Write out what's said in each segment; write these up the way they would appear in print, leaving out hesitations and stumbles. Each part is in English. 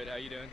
Good. How you doing?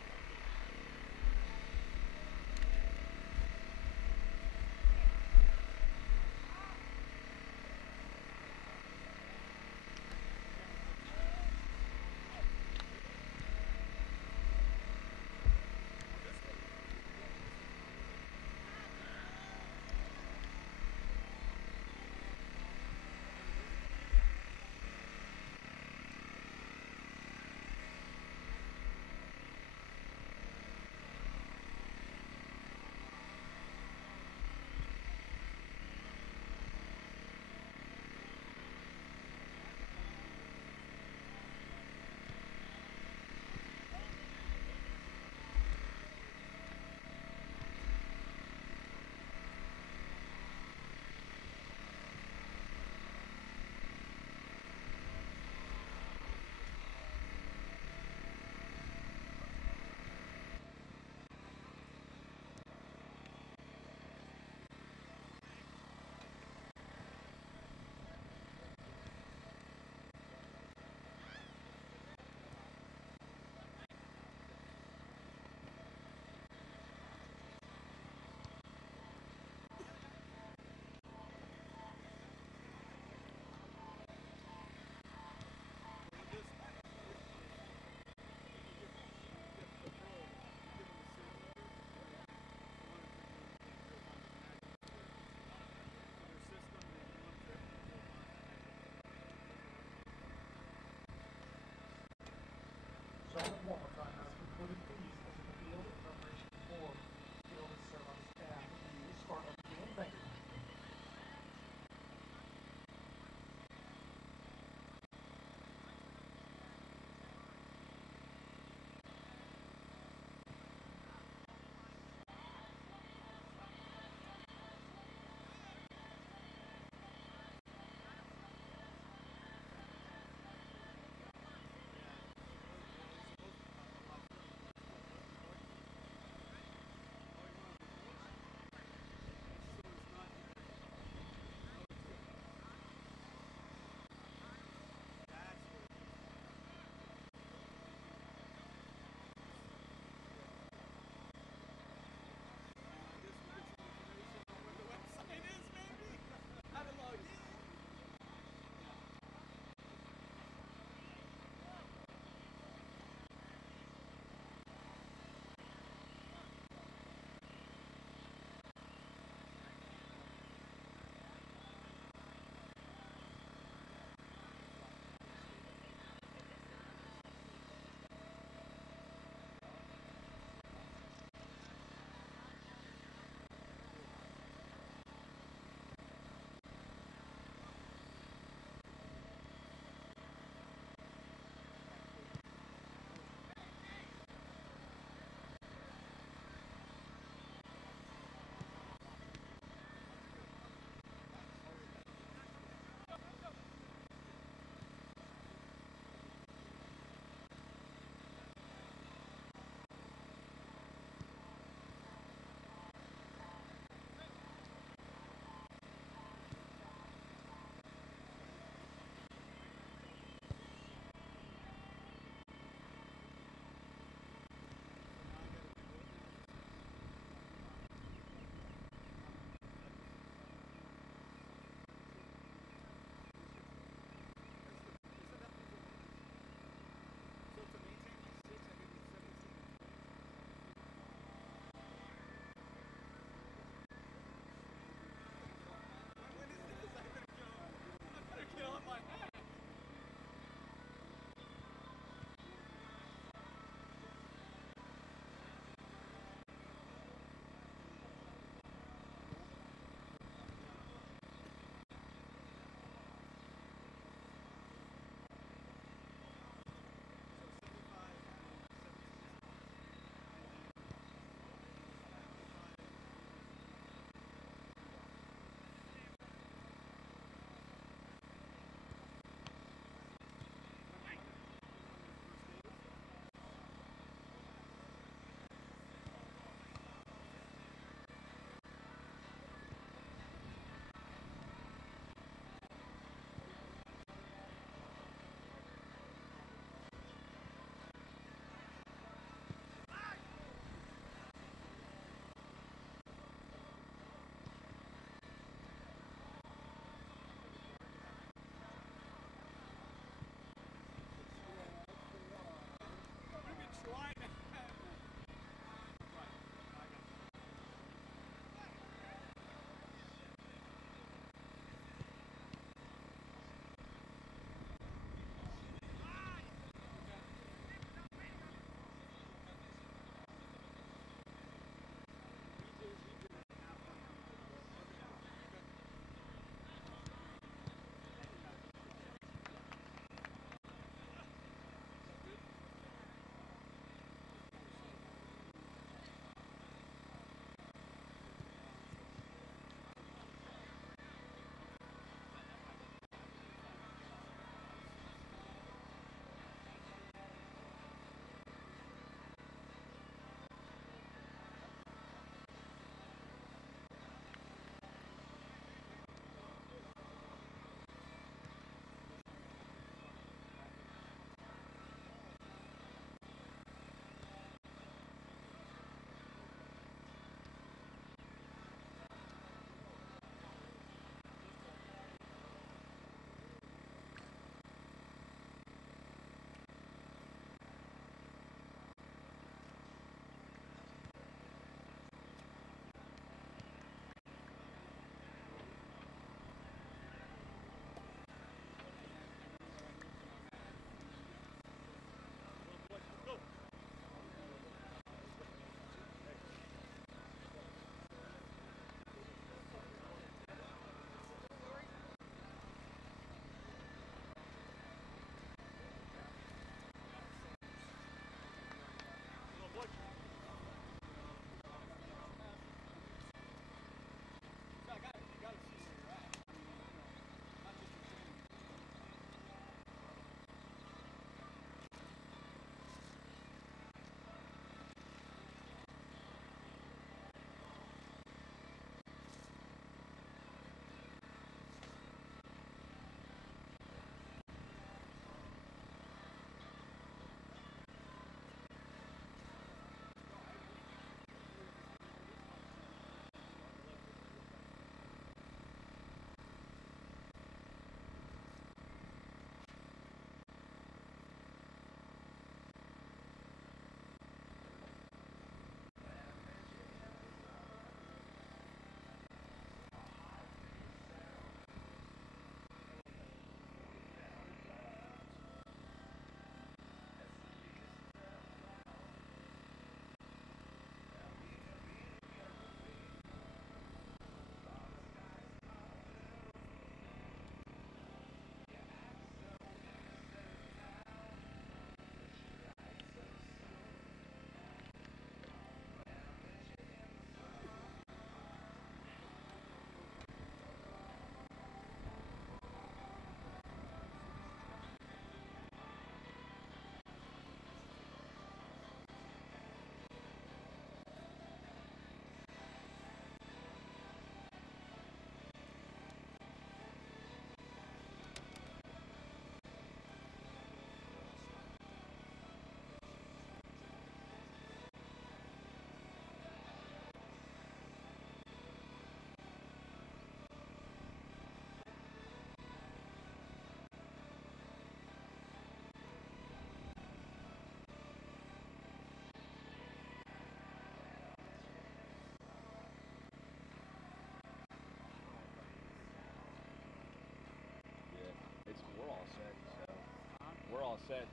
all set.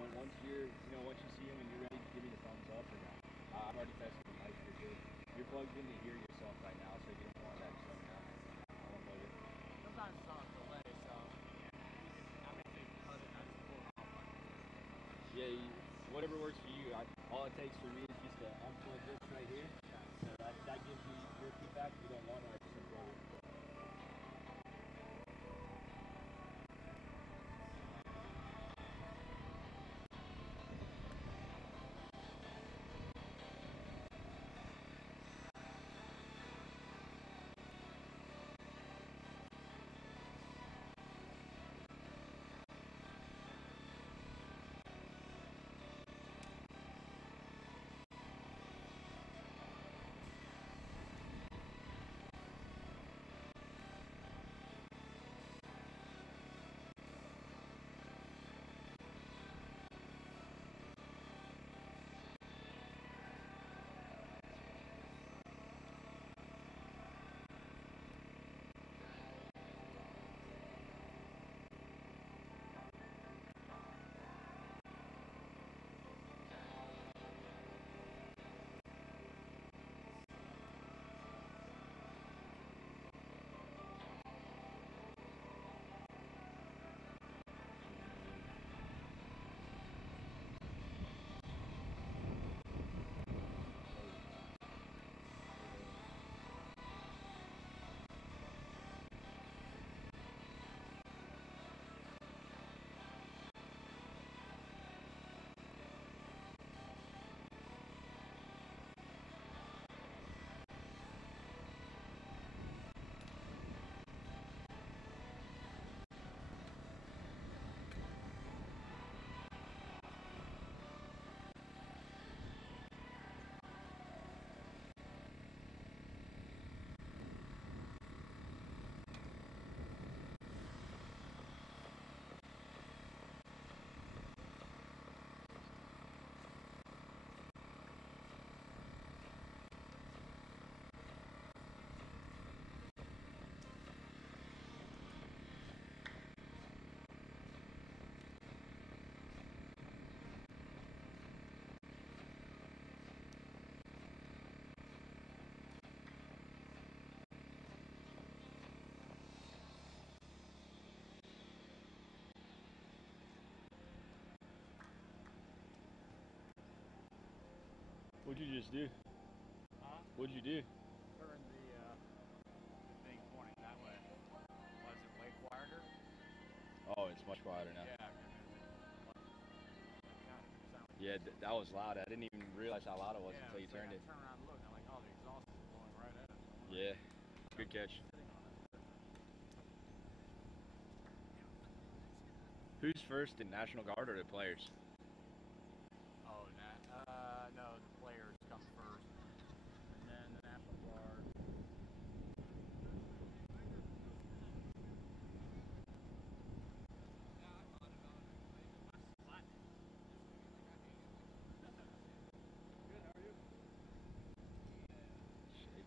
Once once you see him and you're ready to give me the thumbs up, or not. I'm already testing the mic. You're good. You're plugged in to hear yourself right now, so if you don't want that, just let me know. I'll unplug it. Sometimes it's on a delay, so I may say cut it and I just pull it off. Yeah, whatever works for you. All it takes for me is just to unplug this right here. So that gives me your feedback. If you don't want it, I just unplug it. What'd you just do? Huh? What'd you do? Turn the thing pointing that way. Was it way quieter? Oh, it's much quieter now. Yeah. Yeah, that was loud. I didn't even realize how loud it was until you turned it. I turned around and looked, and I'm like, oh, the exhaust is blowing right at it. Yeah, good catch. Who's first in National Guard or the players? Oh, no, the players come first, and then the National Guard. Good, how are you? Shake it.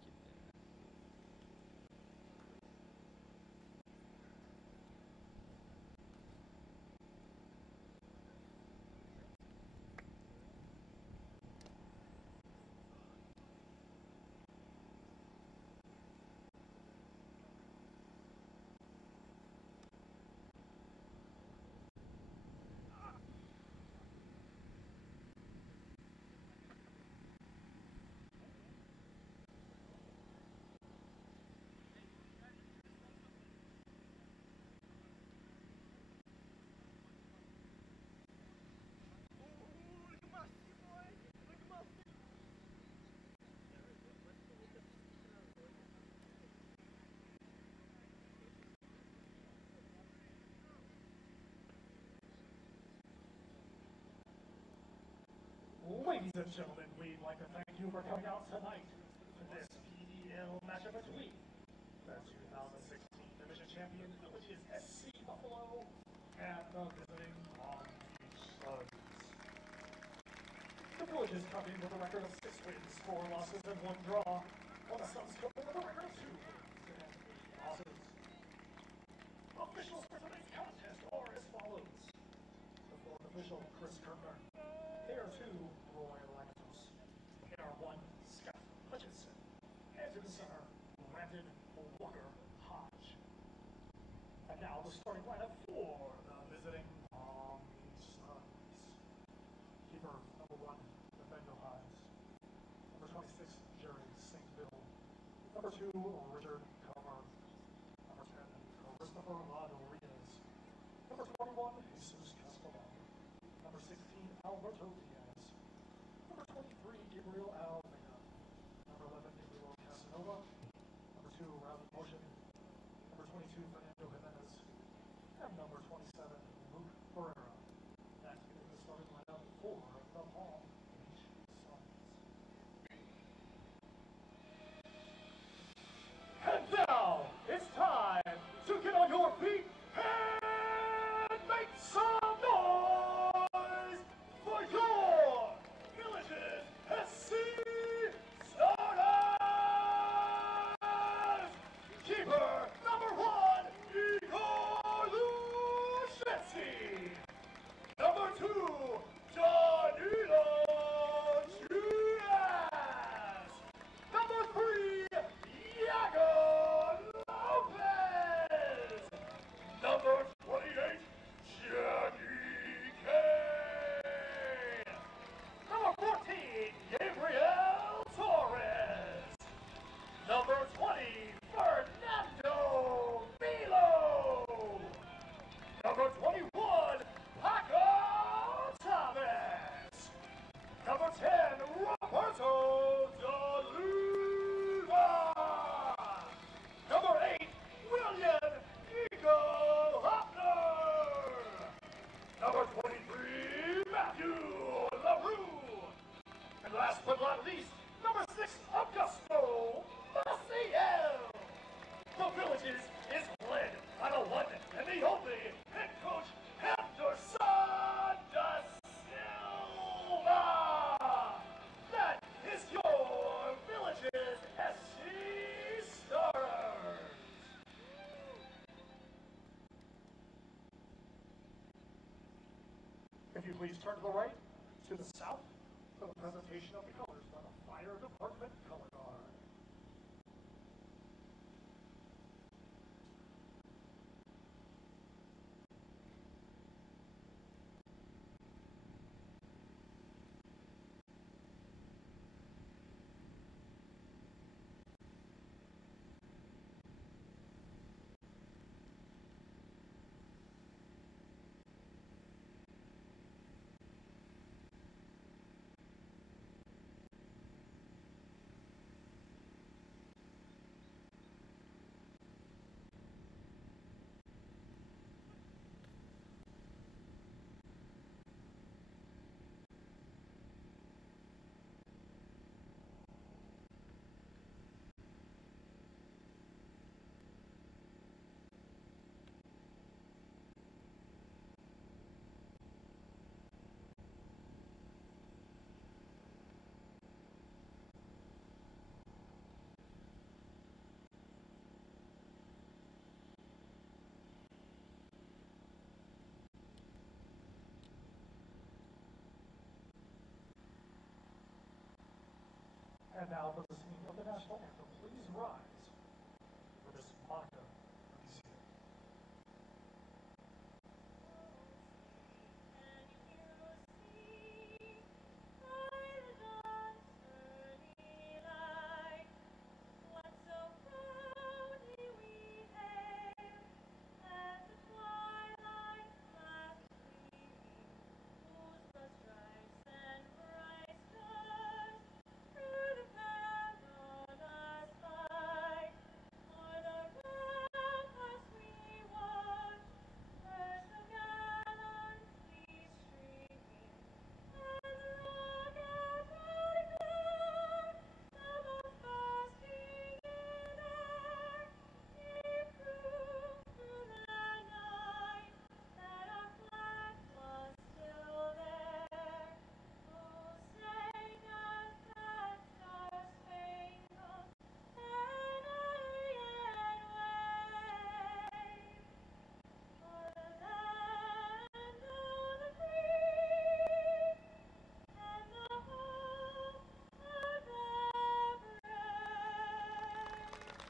Ladies and gentlemen, we'd like to thank you for coming out tonight for this PDL matchup between the 2016 division champion, which is SC Buffalo, and the visiting Long Beach Suns. The Villages come in with a record of 6 wins, 4 losses, and 1 draw, while the Suns come in with a record of 2 wins and 8 losses. Officials for tonight's contest are as follows. Kirkner. KR2, Roy Lactos. KR1, Scott Hutchinson. And to the center, Brandon Walker Hodge. And now the starting lineup for the visiting Palm Beach Suns. Keeper number 1, Nathaniel Hines. Number 26, Jerry St. Bill. Number 2, Richard Comer. Number 10, Christopher Rodriguez. Number 21, Jesus Castellano. Number 16, Alberto Diaz. Number 23, Gabriel Almeida. Number 11, Gabriel Casanova. Number 2, Ralph Motion. Number 22, Fernando Jimenez. And number 27, Luke Ferreira. That's going to be the starting lineup for the Palm Beach Suns. And now, it's time to get on your feet and make some noise for your Villages SC Starters! Keeper number 1, Igor Lushetsky. Number 2, Danilo Chunas. Number 3, Iago Lopez. Number 28, Jackie Kane. Number 14, Gabriel Torres. Number 20, Fernando Milo. Number 21, Paco Chavez. Number 10, Roberto Daluva. Number 8, William Nico Hopner. Number 23, Matthew LaRue. And last but not least, number 6, Augusto Maciel. The Villages is led by the one and the only head coach, Henderson Da Silva. That is your Villages SC Starters. If you please turn to the right, to the south, for the presentation of the colors by the Fire Department Color Guard. And now for the singing of the national anthem, please rise for Miss Monica Alicia.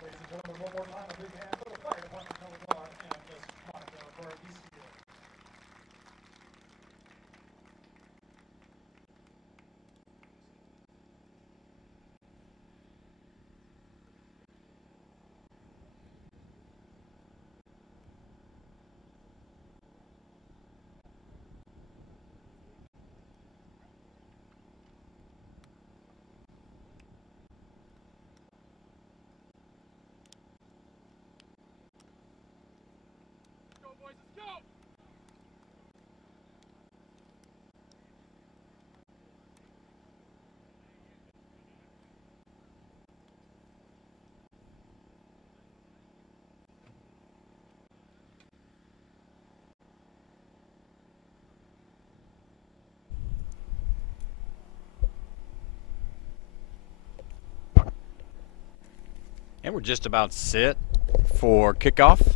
Ladies and gentlemen, one more time, a big hand for the fire department color guard and this monitor for Eastview. And we're just about set for kickoff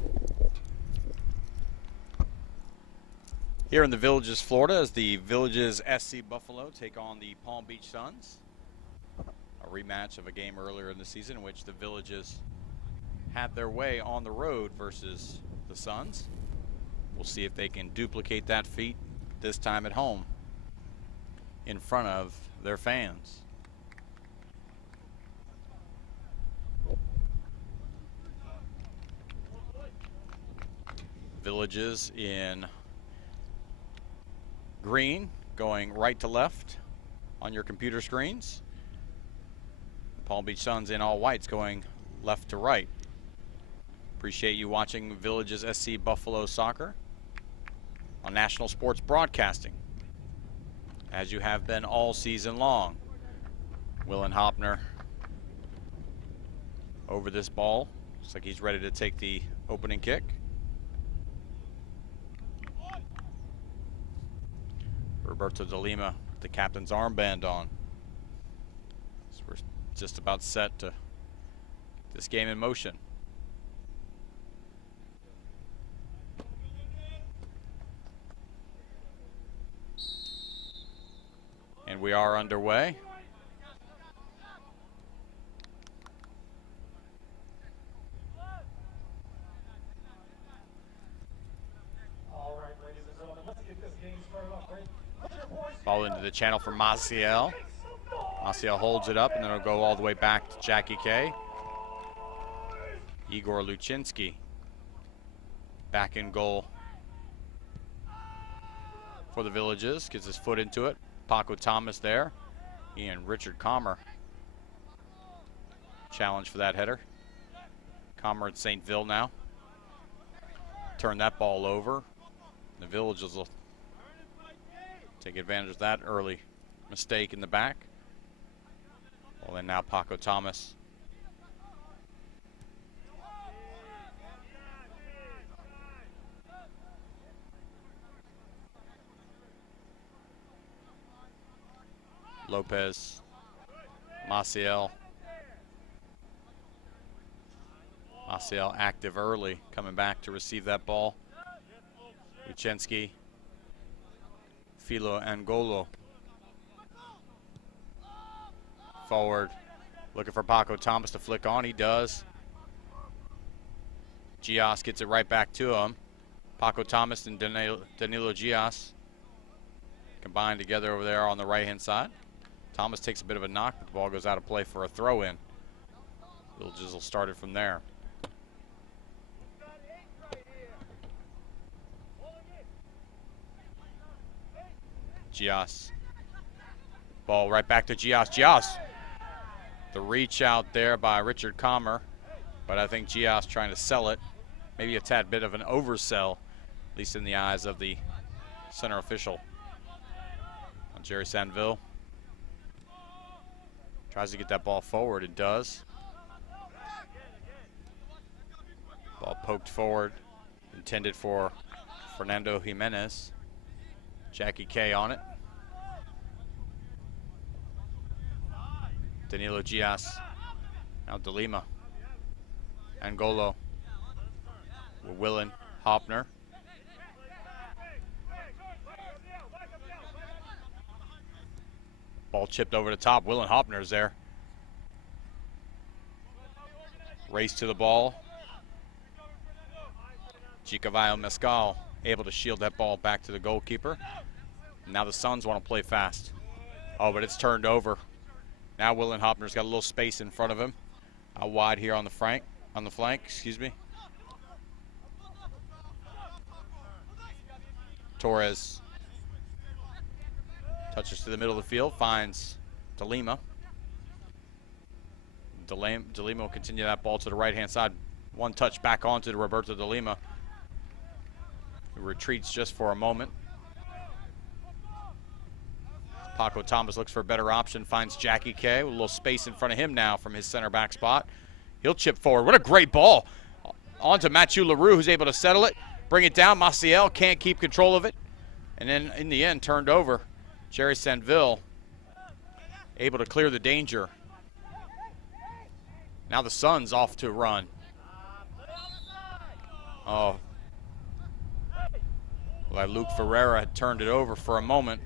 here in the Villages, Florida, as the Villages SC Buffalo take on the Palm Beach Suns. A rematch of a game earlier in the season in which the Villages had their way on the road versus the Suns. We'll see if they can duplicate that feat this time at home in front of their fans. Villages in green, going right to left on your computer screens. Palm Beach Suns in all whites, going left to right. Appreciate you watching Villages SC Buffalo Soccer on National Sports Broadcasting, as you have been all season long. Willen Hopner over this ball. Looks like he's ready to take the opening kick. Roberto de Lima, the captain's armband on. So we're just about set to this game in motion. And we are underway. All right, ladies and gentlemen, let's get this game started off right. Ball into the channel for Maciel. Maciel holds it up, and then it'll go all the way back to Jackie K. Igor Luchinsky back in goal for the Villages. Gets his foot into it. Paco Thomas there. And Richard Comer. Challenge for that header. Comer at St. Ville now. Turn that ball over. The Villages will take advantage of that early mistake in the back. Well, then now Paco Thomas. Lopez. Maciel. Maciel active early, coming back to receive that ball. Luchinsky. Filo Angolo. Forward. Looking for Paco Thomas to flick on. He does. Gias gets it right back to him. Paco Thomas and Danilo Gias combined together over there on the right-hand side. Thomas takes a bit of a knock, but the ball goes out of play for a throw-in. Villages will start it from there. Gias. Ball right back to Gias. Gias. The reach out there by Richard Comer, but I think Gias trying to sell it. Maybe a tad bit of an oversell, at least in the eyes of the center official. Jerry Sanville tries to get that ball forward. It does. Ball poked forward, intended for Fernando Jimenez. Jackie K on it. Danilo Gias. Now De Lima. Angolo. Willen Hopner. Ball chipped over the top. Willen Hopner's there. Race to the ball. Gicavallo Mescal able to shield that ball back to the goalkeeper. Now the Suns want to play fast. Oh, but it's turned over. Now Willen Hopner's got a little space in front of him. Out wide here on the flank, excuse me. Torres touches to the middle of the field, finds DeLima. DeLima will continue that ball to the right-hand side. One touch back onto Roberto DeLima, who retreats just for a moment. Paco Thomas looks for a better option, finds Jackie K with a little space in front of him now from his center back spot. He'll chip forward. What a great ball. On to Mathieu Leroux, who's able to settle it, bring it down. Maciel can't keep control of it. And then in the end, turned over. Jerry Sanville able to clear the danger. Now the Suns off to run. Oh. Well, Luke Ferreira had turned it over for a moment,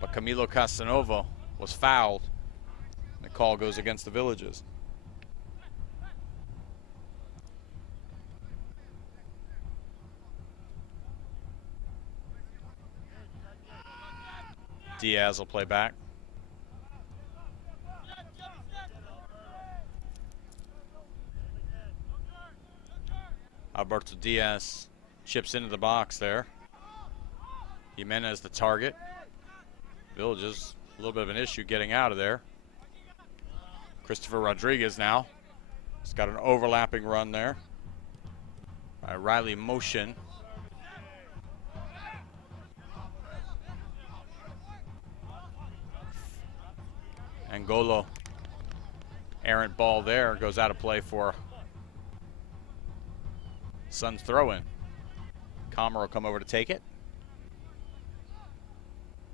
but Camilo Casanova was fouled. The call goes against the Villages. Diaz will play back. Alberto Diaz chips into the box there. Jimenez the target. Villages, a little bit of an issue getting out of there. Christopher Rodriguez now. He's got an overlapping run there by Riley Motion. Angolo, errant ball there, goes out of play for Suns throw-in. Comer will come over to take it.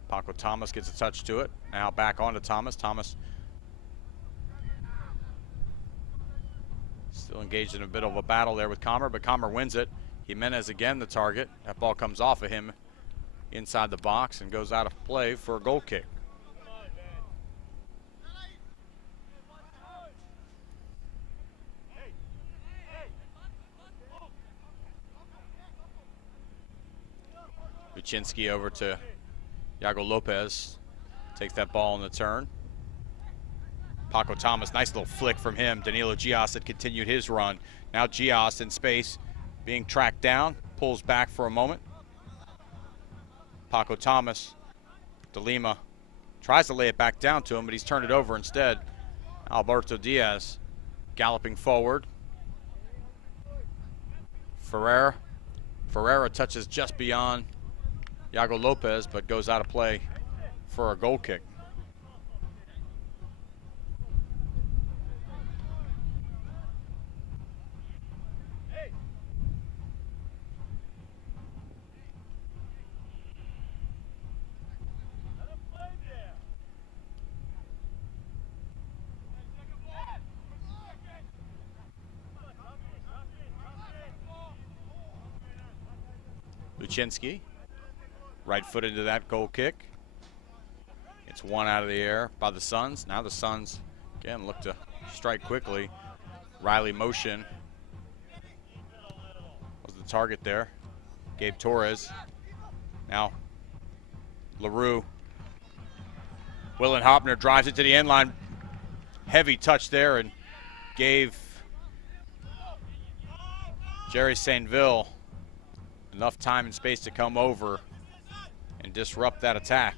Paco Thomas gets a touch to it. Now back on to Thomas. Thomas still engaged in a bit of a battle there with Comer, but Comer wins it. Jimenez again the target. That ball comes off of him inside the box and goes out of play for a goal kick. Luczynski over to Iago Lopez. Takes that ball on the turn. Paco Thomas, nice little flick from him. Danilo Gias had continued his run. Now Gias in space, being tracked down, pulls back for a moment. Paco Thomas, DeLima tries to lay it back down to him, but he's turned it over instead. Alberto Diaz galloping forward. Ferreira touches just beyond Iago Lopez, but goes out of play for a goal kick. Luczynski, right foot into that goal kick. It's one out of the air by the Suns. Now the Suns, again, look to strike quickly. Riley Motion was the target there. Gabe Torres. Now LaRue. Willen Hopner drives it to the end line. Heavy touch there and gave Jerry Sainville enough time and space to come over and disrupt that attack.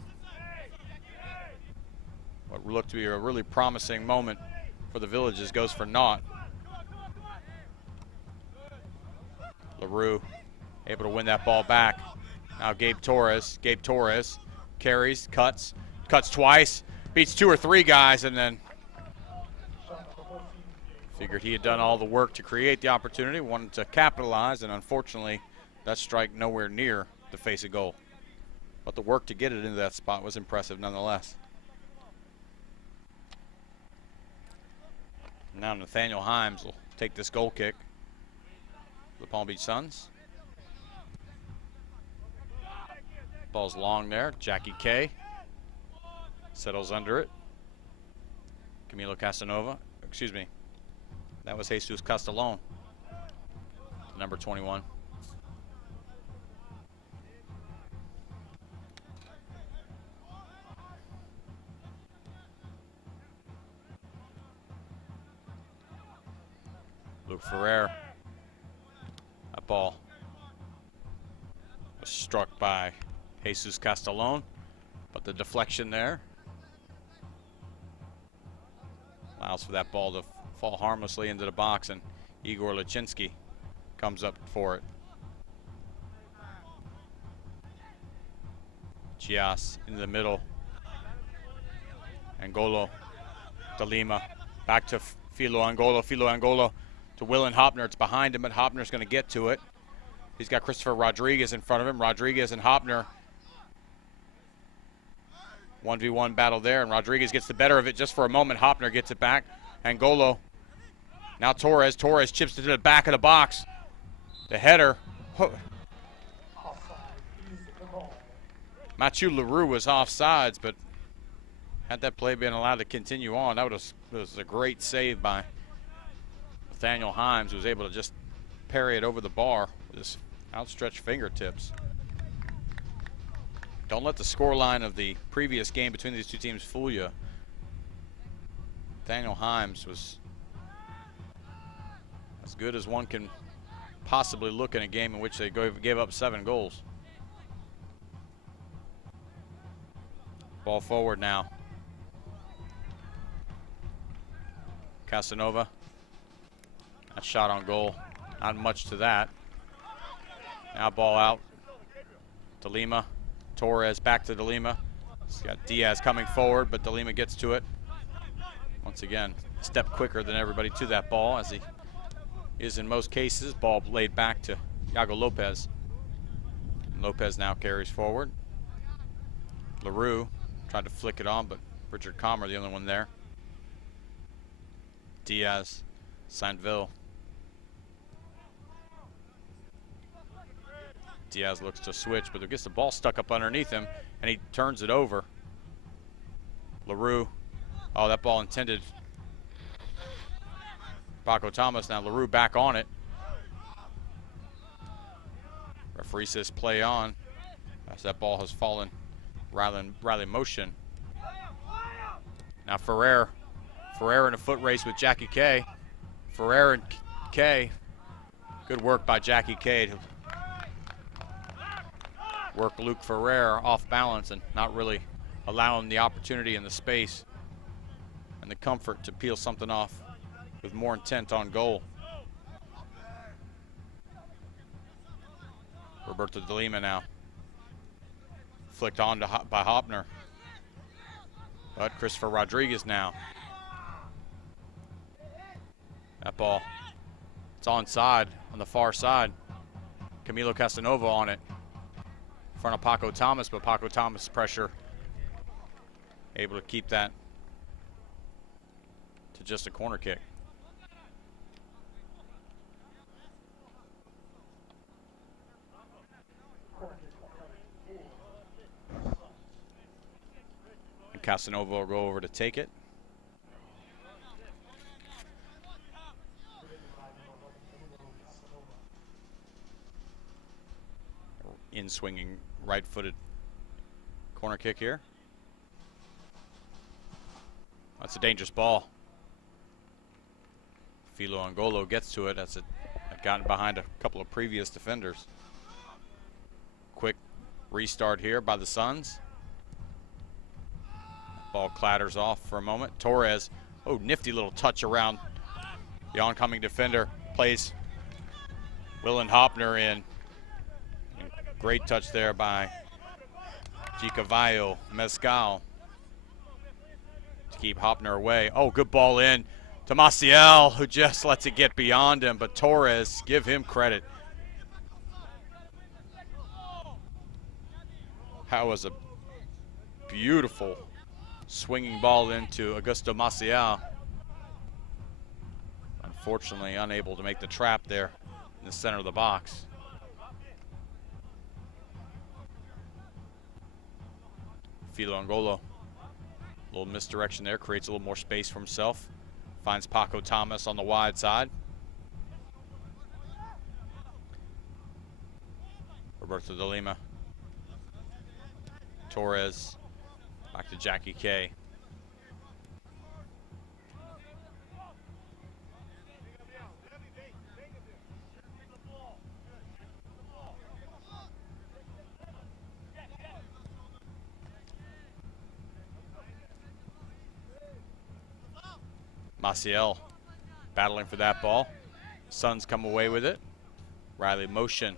What looked to be a really promising moment for the Villages goes for naught. LaRue able to win that ball back. Now Gabe Torres carries, cuts twice, beats two or three guys, and then figured he had done all the work to create the opportunity, wanted to capitalize, and unfortunately that strike nowhere near the face of goal. But the work to get it into that spot was impressive nonetheless. Now Nathaniel Himes will take this goal kick for the Palm Beach Suns. Ball's long there. Jackie K settles under it. Camilo Casanova, excuse me. That was Jesus Castellon, number 21. Luke Ferrer. That ball was struck by Jesus Castellon, but the deflection there allows for that ball to fall harmlessly into the box, and Igor Lachinsky comes up for it. Chias into the middle. Angolo, De Lima, back to Filo Angolo to Willen Hopner. It's behind him, but Hopner's going to get to it. He's got Christopher Rodriguez in front of him. Rodriguez and Hopner. 1v1 battle there, and Rodriguez gets the better of it just for a moment. Hopner gets it back. Angolo. Now Torres. Torres chips it to the back of the box. The header. Mathieu Leroux was offsides, but had that play been allowed to continue on, that was a great save by Nathaniel Himes, who was able to just parry it over the bar with his outstretched fingertips. Don't let the scoreline of the previous game between these two teams fool you. Nathaniel Himes was as good as one can possibly look in a game in which they gave up 7 goals. Ball forward now. Casanova. That shot on goal. Not much to that. Now ball out. De Lima. Torres back to De Lima. He's got Diaz coming forward, but De Lima gets to it. Once again, a step quicker than everybody to that ball, as he is in most cases. Ball laid back to Iago Lopez. Lopez now carries forward. Leroux tried to flick it on, but Richard Commer, the only one there. Diaz, Saint-Ville. Diaz looks to switch, but gets the ball stuck up underneath him, and he turns it over. Leroux. Oh, that ball intended Paco Thomas. Now Leroux back on it. Referee says play on, as that ball has fallen rather motion. Now Ferrer in a foot race with Jackie Kay. Ferrer and Kay. Good work by Jackie Kay to work Luke Ferrer off balance and not really allow him the opportunity and the space and the comfort to peel something off with more intent on goal. Roberto De Lima now. Flicked on by Hopner. But Christopher Rodriguez now. That ball, it's onside on the far side. Camilo Casanova on it. In front of Paco Thomas, but Paco Thomas pressure able to keep that to just a corner kick. And Casanova will go over to take it. In swinging right-footed corner kick here. That's a dangerous ball. Filo Angolo gets to it. That's it. Had gotten behind a couple of previous defenders. Quick restart here by the Suns. Ball clatters off for a moment. Torres, oh, nifty little touch around the oncoming defender. Plays Willen Hopner in. Great touch there by G. Cavallo Mezcal to keep Hopner away. Oh, good ball in to Maciel, who just lets it get beyond him, but Torres, give him credit. That was a beautiful swinging ball into Augusto Maciel. Unfortunately, unable to make the trap there in the center of the box. Filo Angolo, a little misdirection there, creates a little more space for himself. Finds Paco Thomas on the wide side. Roberto de Lima. Torres. Back to Jackie K. Maciel battling for that ball. Suns come away with it. Riley motion.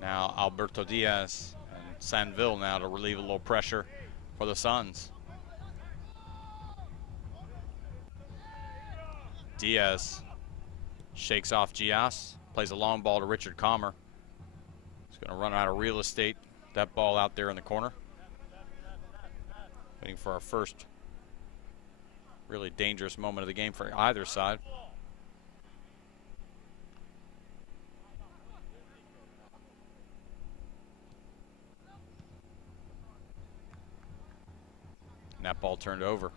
Now Alberto Diaz and Sanville now to relieve a little pressure for the Suns. Diaz shakes off Gias, plays a long ball to Richard Comer. He's going to run out of real estate. That ball out there in the corner. Waiting for our first really dangerous moment of the game for either side. And that ball turned over.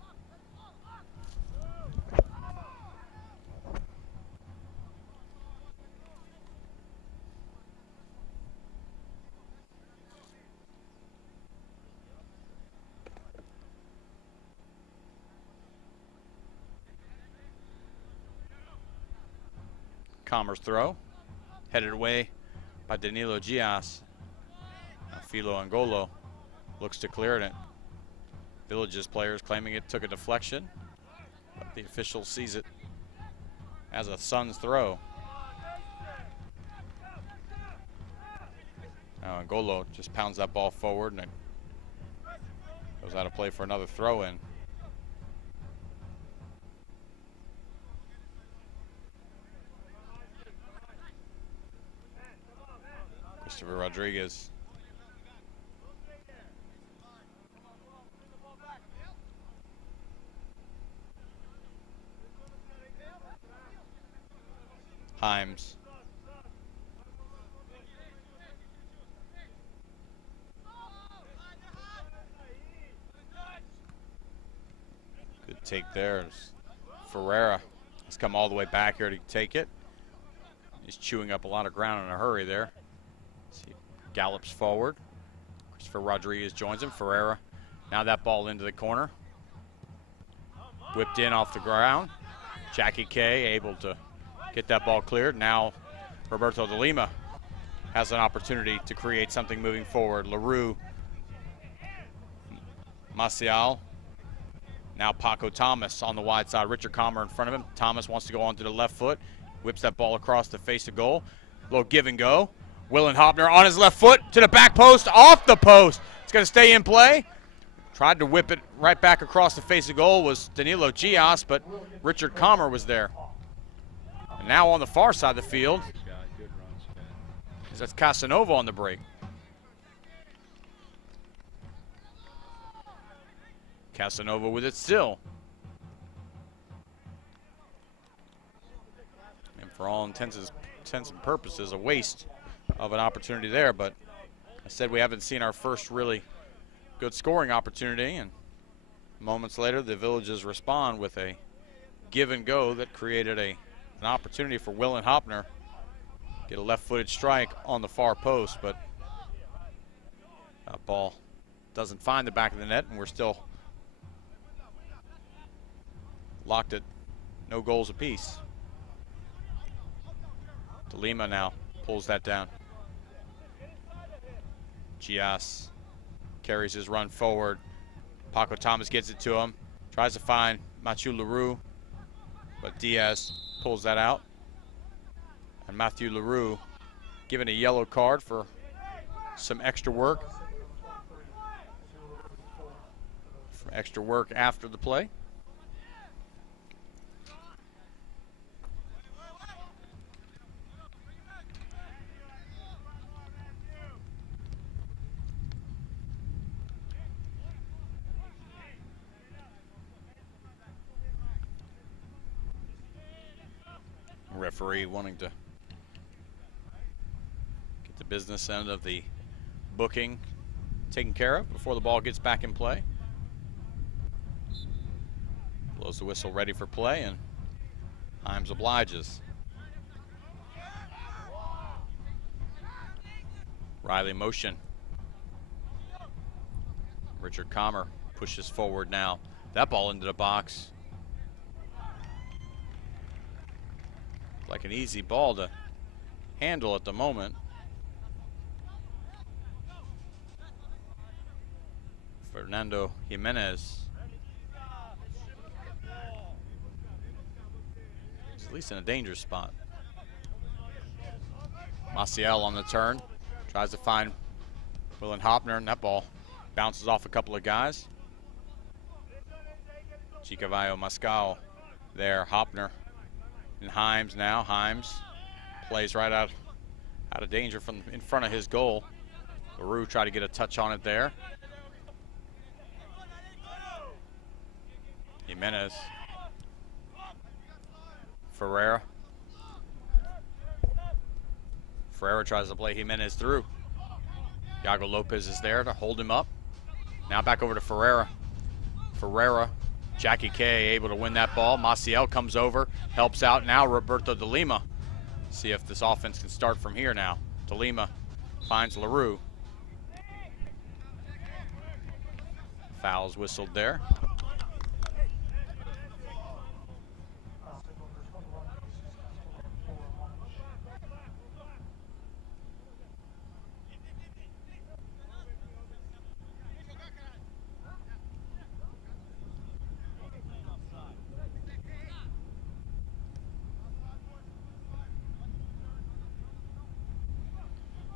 Comer's throw, headed away by Danilo Gias. Filo Angolo looks to clear it. Villages players claiming it took a deflection, but the official sees it as a Suns throw. Now Angolo just pounds that ball forward and it goes out of play for another throw in. Christopher Rodriguez. Himes. Good take there. Ferreira has come all the way back here to take it. He's chewing up a lot of ground in a hurry there. He gallops forward. Christopher Rodriguez joins him. Ferreira. Now that ball into the corner. Whipped in off the ground. Jackie K able to get that ball cleared. Now Roberto de Lima has an opportunity to create something moving forward. LaRue. Maciel. Now Paco Thomas on the wide side. Richard Comer in front of him. Thomas wants to go onto the left foot. Whips that ball across the face of goal. A little give and go. Willen Hopner on his left foot to the back post, off the post. It's going to stay in play. Tried to whip it right back across the face of goal was Danilo Gias, but Richard Comer was there. And now on the far side of the field, that's Casanova on the break. Casanova with it still. And for all intents and purposes, a waste of an opportunity there, but I said we haven't seen our first really good scoring opportunity, and moments later the Villages respond with a give and go that created an opportunity for Willen Hopner. Get a left-footed strike on the far post, but that ball doesn't find the back of the net, and we're still locked at no goals apiece. De Lima now pulls that down. Gias carries his run forward. Paco Thomas gets it to him. Tries to find Mathieu Leroux, but Diaz pulls that out. And Mathieu Leroux given a yellow card for some extra work. After the play. Referee wanting to get the business end of the booking taken care of before the ball gets back in play. Blows Blows the whistle, ready for play, and Himes obliges. Riley motion. Richard Comer pushes forward now. That ball into the box. Like an easy ball to handle at the moment. Fernando Jimenez. He's at least in a danger spot. Maciel on the turn. Tries to find Willen Hopner, and that ball bounces off a couple of guys. Chicavallo Mascal there. Hopner and Himes now. Himes plays right out of danger from in front of his goal. LaRue tried to get a touch on it there. Jimenez. Ferreira. Ferreira tries to play Jimenez through. Yago Lopez is there to hold him up. Now back over to Ferreira. Ferreira, Jackie K able to win that ball. Maciel comes over, helps out now. Roberto de Lima. See if this offense can start from here now. De Lima finds LaRue. Foul's whistled there.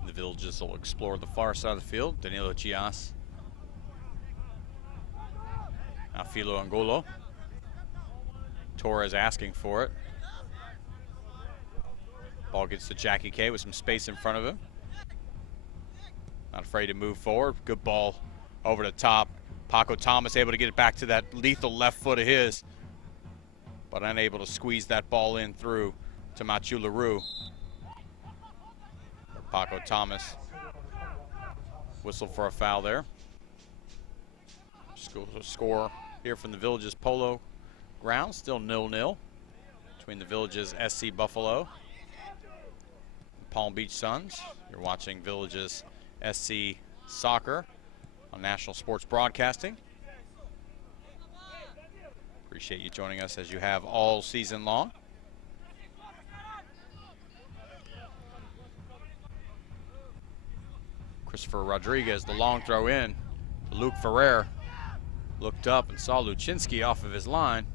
The Villages will explore the far side of the field. Danilo Gias. Now Filo Angolo. Torres asking for it. Ball gets to Jackie K with some space in front of him. Not afraid to move forward. Good ball over the top. Paco Thomas able to get it back to that lethal left foot of his, but unable to squeeze that ball in through to Mathieu Leroux. Paco Thomas whistle for a foul there. Score here from the Villages Polo ground, still 0-0 between the Villages SC Buffalo and Palm Beach Suns. You're watching Villages SC Soccer on National Sports Broadcasting. Appreciate you joining us as you have all season long. Christopher Rodriguez, the long throw in. Luke Ferrer looked up and saw Luczynski off of his line.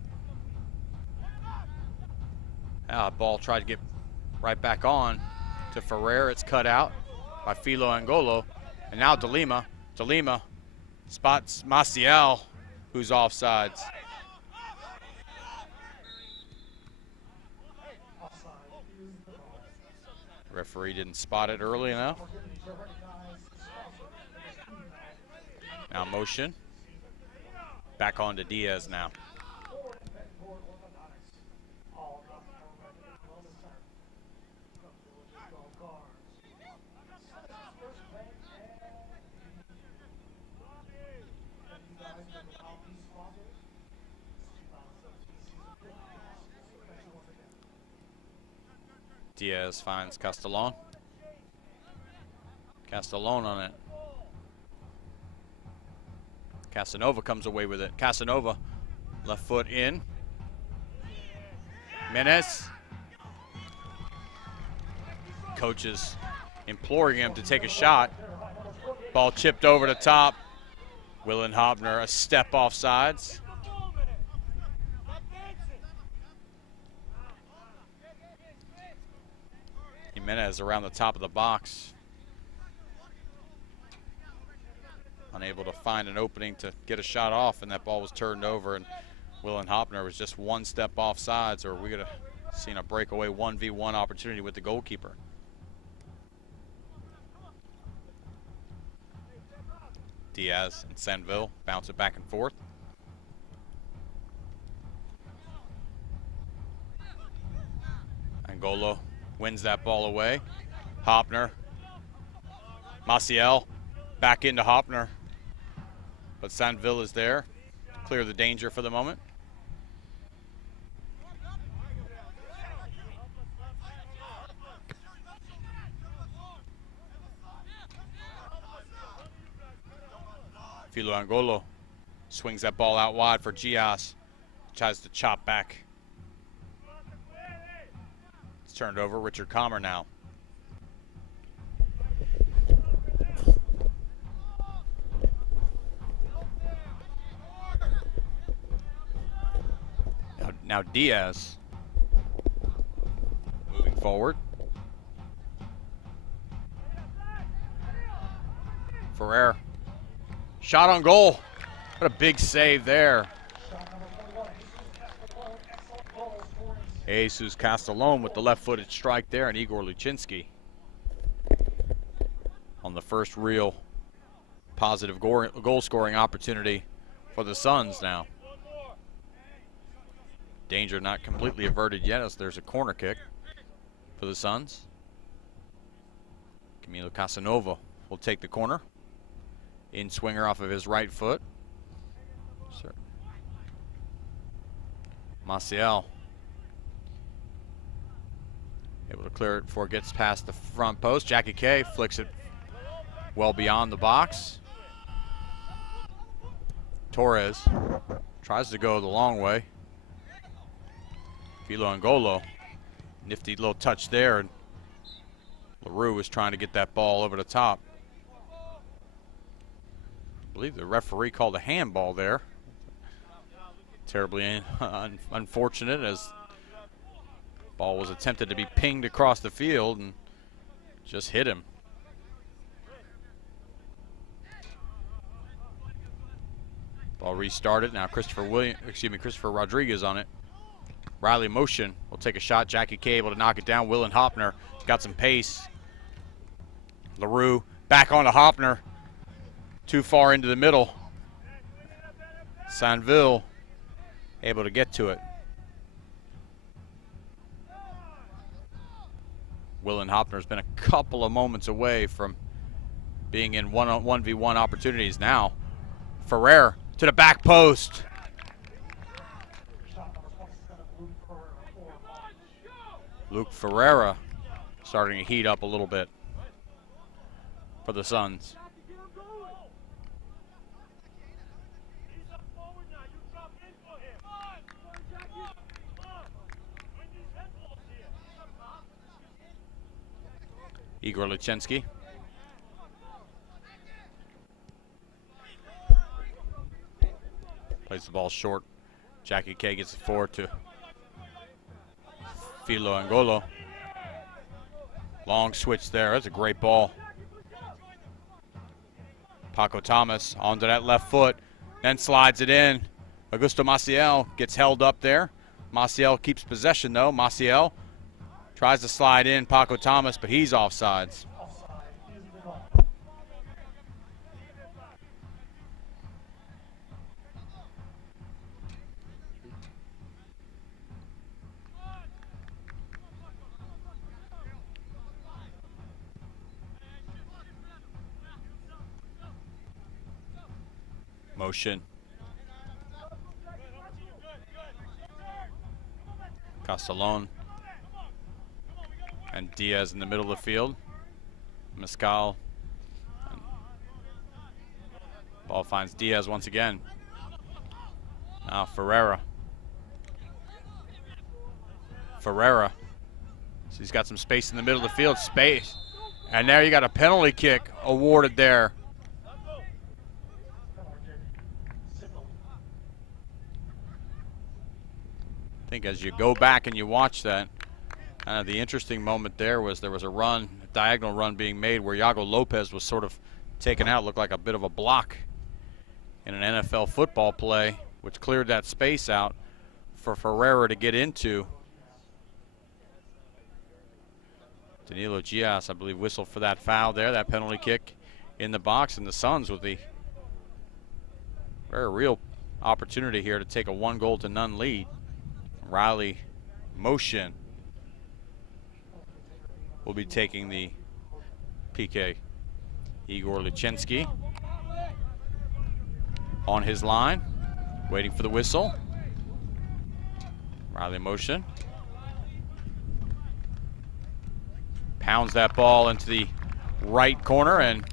Ball tried to get right back on to Ferrer. It's cut out by Filo Angolo. And now De Lima. De Lima spots Maciel, who's offsides. The referee didn't spot it early enough. Now motion. Back on to Diaz now. Diaz finds Castellon. Castellon on it. Casanova comes away with it. Casanova, left foot in. Menes. Coaches imploring him to take a shot. Ball chipped over the top. Willen Hopner, a step off sides. Jimenez around the top of the box. Unable to find an opening to get a shot off, and that ball was turned over, and Willen Hopner was just one step off sides, or we could have seen a breakaway 1v1 opportunity with the goalkeeper. Diaz and Senville bounce it back and forth. Angolo wins that ball away. Hopner. Maciel back into Hopner. But Sanville is there to clear the danger for the moment. Filo Angolo swings that ball out wide for Gias. Tries to chop back. It's turned over. Richard Comer now. Now Diaz moving forward. Ferrer. Shot on goal. What a big save there. Jesus Castellone with the left-footed strike there, and Igor Luchinsky on the first real positive goal-scoring opportunity for the Suns now. Danger not completely averted yet as there's a corner kick for the Suns. Camilo Casanova will take the corner. In swinger off of his right foot. Maciel able to clear it before it gets past the front post. Jackie K flicks it well beyond the box. Torres tries to go the long way. Filo Angolo, nifty little touch there, and LaRue was trying to get that ball over the top. I believe the referee called a handball there. Terribly unfortunate, as ball was attempted to be pinged across the field and just hit him. Ball restarted. Now Christopher Rodriguez on it. Riley motion will take a shot. Jackie K able to knock it down. Willen Hopner got some pace. LaRue back on to Hopner. Too far into the middle. Sanville able to get to it. Willen Hopner's been a couple of moments away from being in 1v1 opportunities now. Ferrer to the back post. Luke Ferreira starting to heat up a little bit for the Suns. Igor Luchinsky. Plays the ball short. Jackie K gets it forward to Filo Angolo. Long switch there. That's a great ball. Paco Thomas onto that left foot, then slides it in. Augusto Maciel gets held up there. Maciel keeps possession though. Maciel tries to slide in Paco Thomas, but he's offsides. Motion. Castellone and Diaz in the middle of the field. Mescal. Ball finds Diaz once again. Now Ferreira. So he's got some space in the middle of the field. Space. And there you got a penalty kick awarded there. I think as you go back and you watch that, the interesting moment there was a run, a diagonal run being made where Iago Lopez was sort of taken out, looked like a bit of a block in an NFL football play, which cleared that space out for Ferreira to get into. Danilo Gias, I believe, whistled for that foul there, that penalty kick in the box, and the Suns with the very real opportunity here to take a 1-0 lead. Riley motion will be taking the PK. Igor Luchinsky on his line, waiting for the whistle. Riley motion. Pounds that ball into the right corner, and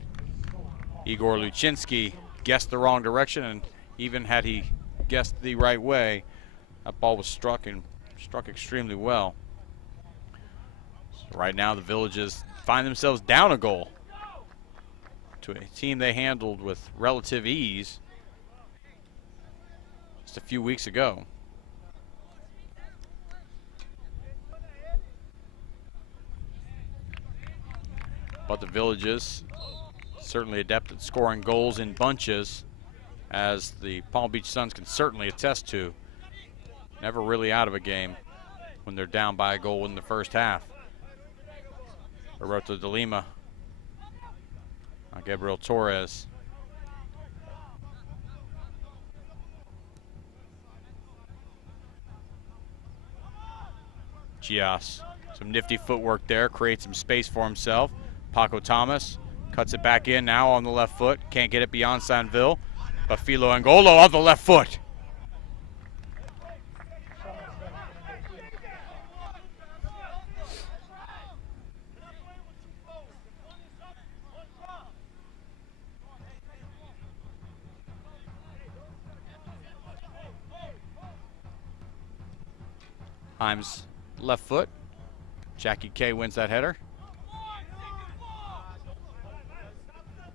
Igor Luchinsky guessed the wrong direction, and even had he guessed the right way, that ball was struck and struck extremely well. So right now the Villages find themselves down a goal to a team they handled with relative ease just a few weeks ago. But the Villages certainly adept at scoring goals in bunches, as the Palm Beach Suns can certainly attest to. Never really out of a game when they're down by a goal in the first half. Roberto de Lima. Gabriel Torres. Gias. Some nifty footwork there, creates some space for himself. Paco Thomas cuts it back in now on the left foot. Can't get it beyond Sanville. But Filo Angolo off the left foot. Himes left foot. Jackie K wins that header.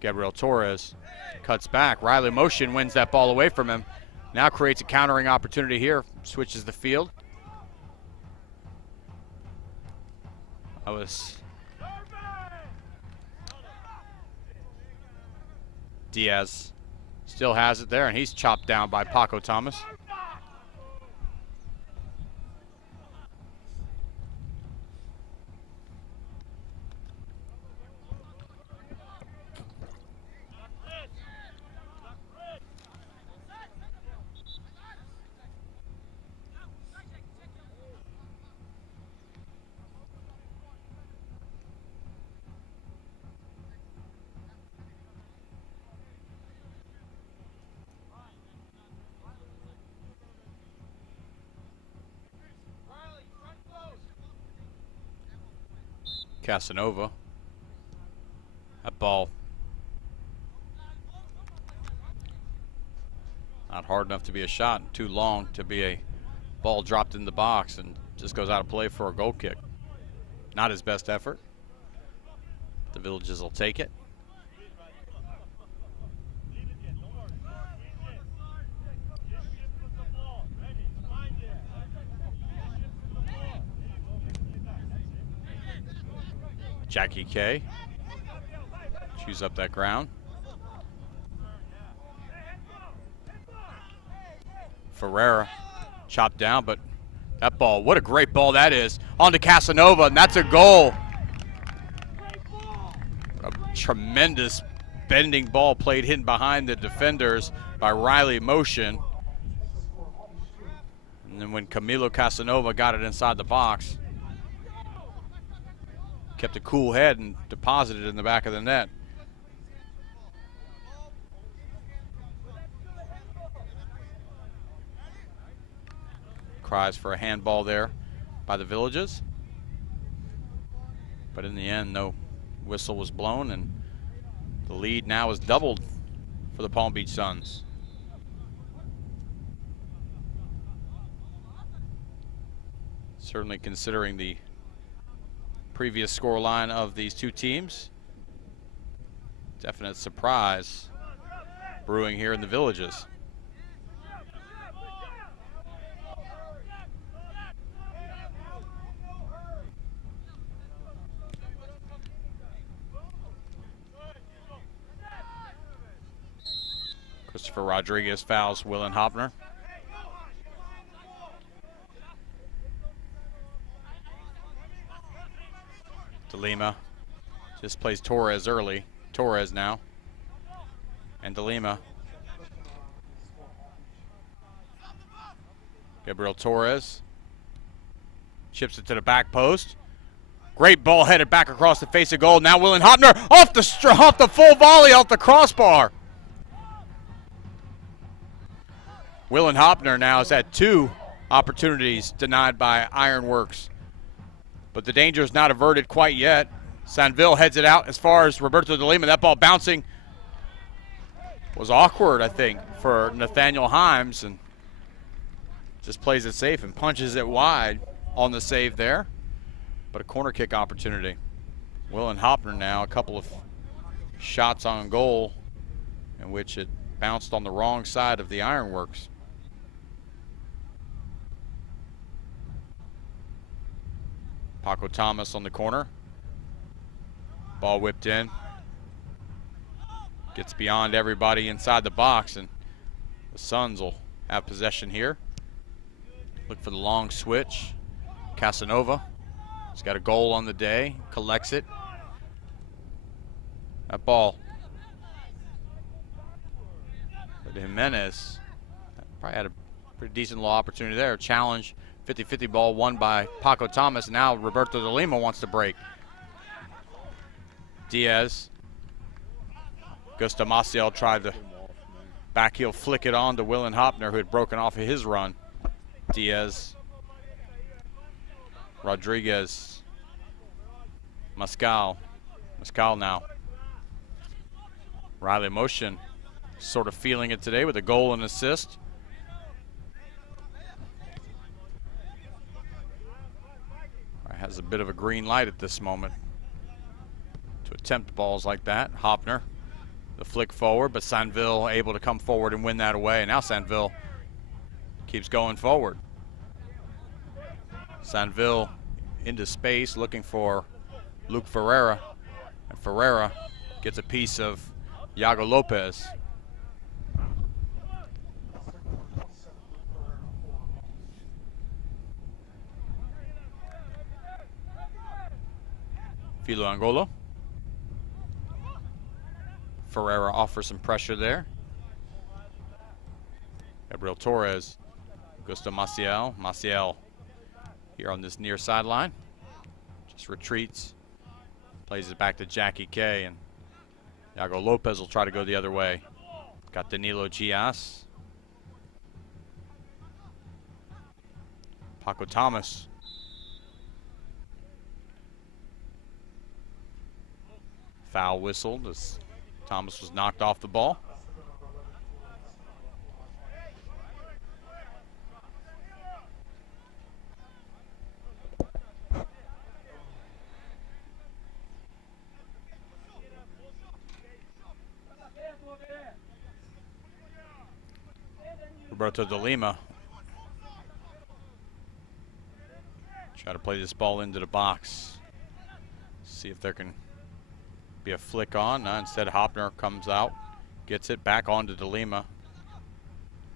Gabriel Torres cuts back. Riley Motion wins that ball away from him. Now creates a countering opportunity here. Switches the field. That was Diaz. Still has it there, and he's chopped down by Paco Thomas. Casanova. That ball not hard enough to be a shot and too long to be a ball dropped in the box, and just goes out of play for a goal kick. Not his best effort. The Villages will take it. Jackie K chews up that ground. Ferreira chopped down, but that ball, what a great ball that is. On to Casanova, and that's a goal. A tremendous bending ball played in behind the defenders by Riley Motion. And then when Camilo Casanova got it inside the box, kept a cool head and deposited it in the back of the net. Cries for a handball there by the Villages. But in the end, no whistle was blown, and the lead now is doubled for the Palm Beach Suns. Certainly considering the previous scoreline of these two teams. Definite surprise brewing here in the Villages. Christopher Rodriguez fouls Willen Hopner. De Lima just plays Torres early. Torres now. And De Lima. Gabriel Torres chips it to the back post. Great ball headed back across the face of goal. Now Willen Hopner off the full volley off the crossbar. Willen Hopner now has had 2 opportunities denied by Ironworks. But the danger is not averted quite yet. Sanville heads it out as far as Roberto de Lima. That ball bouncing was awkward, I think, for Nathaniel Himes, and just plays it safe and punches it wide on the save there. But a corner kick opportunity. Willen Hopner now, a couple of shots on goal in which it bounced on the wrong side of the ironworks. Paco Thomas on the corner. Ball whipped in. Gets beyond everybody inside the box, and the Suns will have possession here. Look for the long switch. Casanova. He's got a goal on the day. Collects it. That ball. But Jimenez probably had a pretty decent little opportunity there. Challenge, 50-50 ball won by Paco Thomas. Now Roberto de Lima wants to break. Diaz. Gusto Maciel tried to back heel flick it on to Willen Hopner, who had broken off of his run. Diaz. Rodriguez. Mascal. Mascal now. Riley Motion sort of feeling it today with a goal and assist. Has a bit of a green light at this moment to attempt balls like that. Hopner, the flick forward, but Sainville able to come forward and win that away. And now Sainville keeps going forward. Sainville into space looking for Luke Ferreira. And Ferreira gets a piece of Iago Lopez. Filo Angolo. Ferreira offers some pressure there. Gabriel Torres. Gusto Maciel. Maciel here on this near sideline. Just retreats. Plays it back to Jackie K. And Iago Lopez will try to go the other way. Got Danilo Gias. Paco Thomas. Foul whistled as Thomas was knocked off the ball. Roberto de Lima try to play this ball into the box. See if there can be a flick on. Instead, Hopner comes out, gets it back onto de Lima.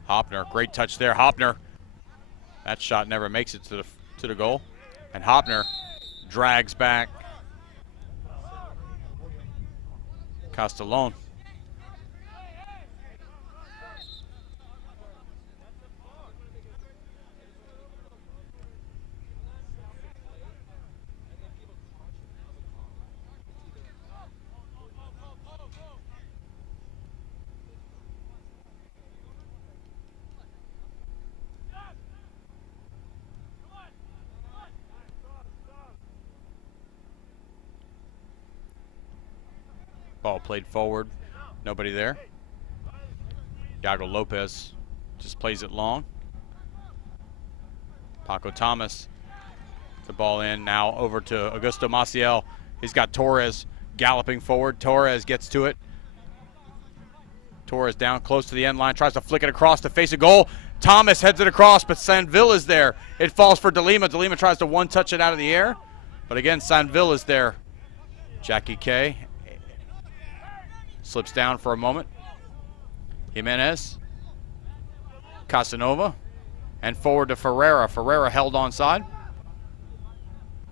Hopner, great touch there. Hopner, that shot never makes it to the goal. And Hopner drags back Castellón. Ball played forward, nobody there. Iago Lopez just plays it long. Paco Thomas, the ball in now over to Augusto Maciel. He's got Torres galloping forward. Torres gets to it. Torres down close to the end line, tries to flick it across to face a goal. Thomas heads it across, but Sainville is there. It falls for de Lima. De Lima tries to one-touch it out of the air, but again, Sainville is there. Jackie K slips down for a moment. Jimenez, Casanova, and forward to Ferreira. Ferreira held onside.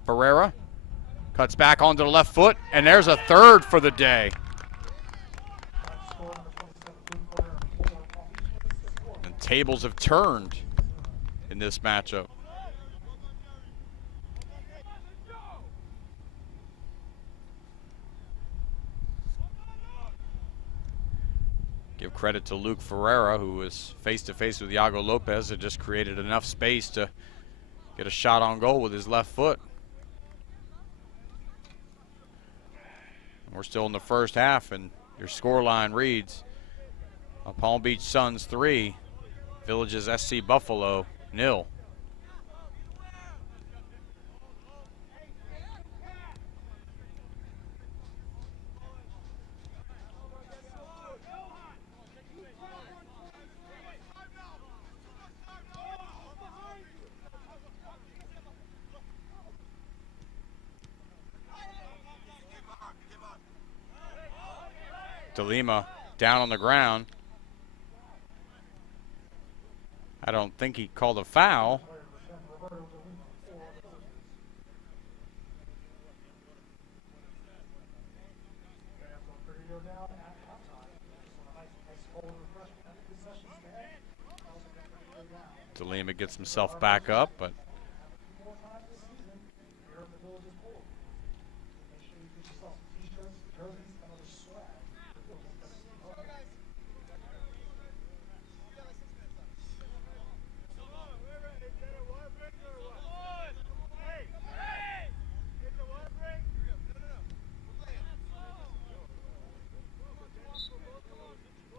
Ferreira cuts back onto the left foot, and there's a third for the day. And tables have turned in this matchup. Give credit to Luke Ferreira, who was face-to-face with Iago Lopez and just created enough space to get a shot on goal with his left foot. We're still in the first half, and your scoreline reads Palm Beach Suns 3, Villages SC Buffalo 0. DeLima down on the ground. I don't think he called a foul. DeLima gets himself back up, but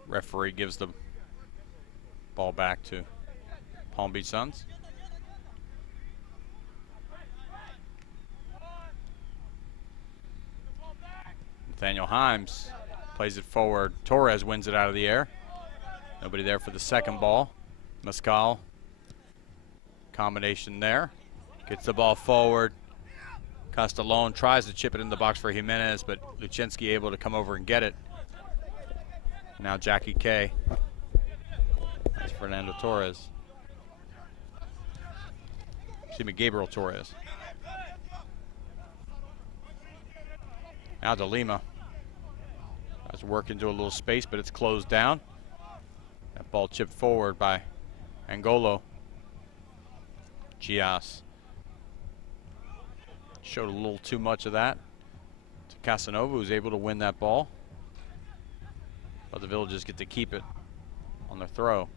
referee gives the ball back to Palm Beach Suns. Nathaniel Himes plays it forward. Torres wins it out of the air. Nobody there for the second ball. Mescal, combination there. Gets the ball forward. Castellon tries to chip it in the box for Jimenez, but Luczynski able to come over and get it. Now Jackie K. That's Fernando Torres. Excuse me, Gabriel Torres. Now DeLima tries to work into a little space, but it's closed down. That ball chipped forward by Angolo. Gias showed a little too much of that to Casanova, who's able to win that ball. But the Villages get to keep it on their throw.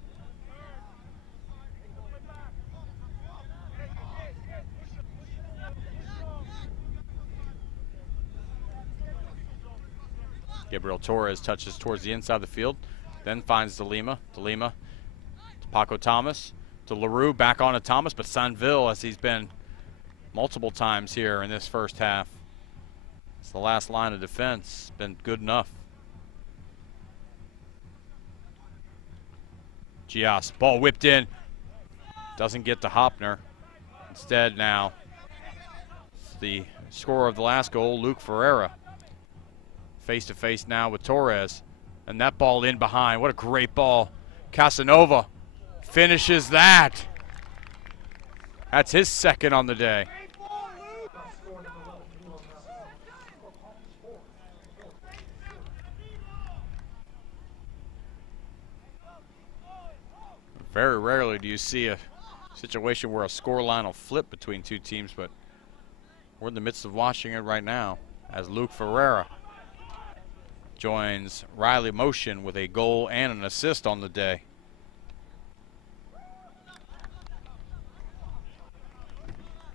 Gabriel Torres touches towards the inside of the field, then finds DeLima. DeLima to Paco Thomas, to LaRue, back on to Thomas, but Sanville, as he's been multiple times here in this first half, it's the last line of defense, been good enough. Gias, ball whipped in, doesn't get to Hopner. Instead now, it's the scorer of the last goal, Luke Ferreira. Face to face now with Torres, and that ball in behind. What a great ball. Casanova finishes that. That's his second on the day. Very rarely do you see a situation where a score line will flip between two teams, but we're in the midst of watching it right now as Luke Ferreira joins Riley Motion with a goal and an assist on the day.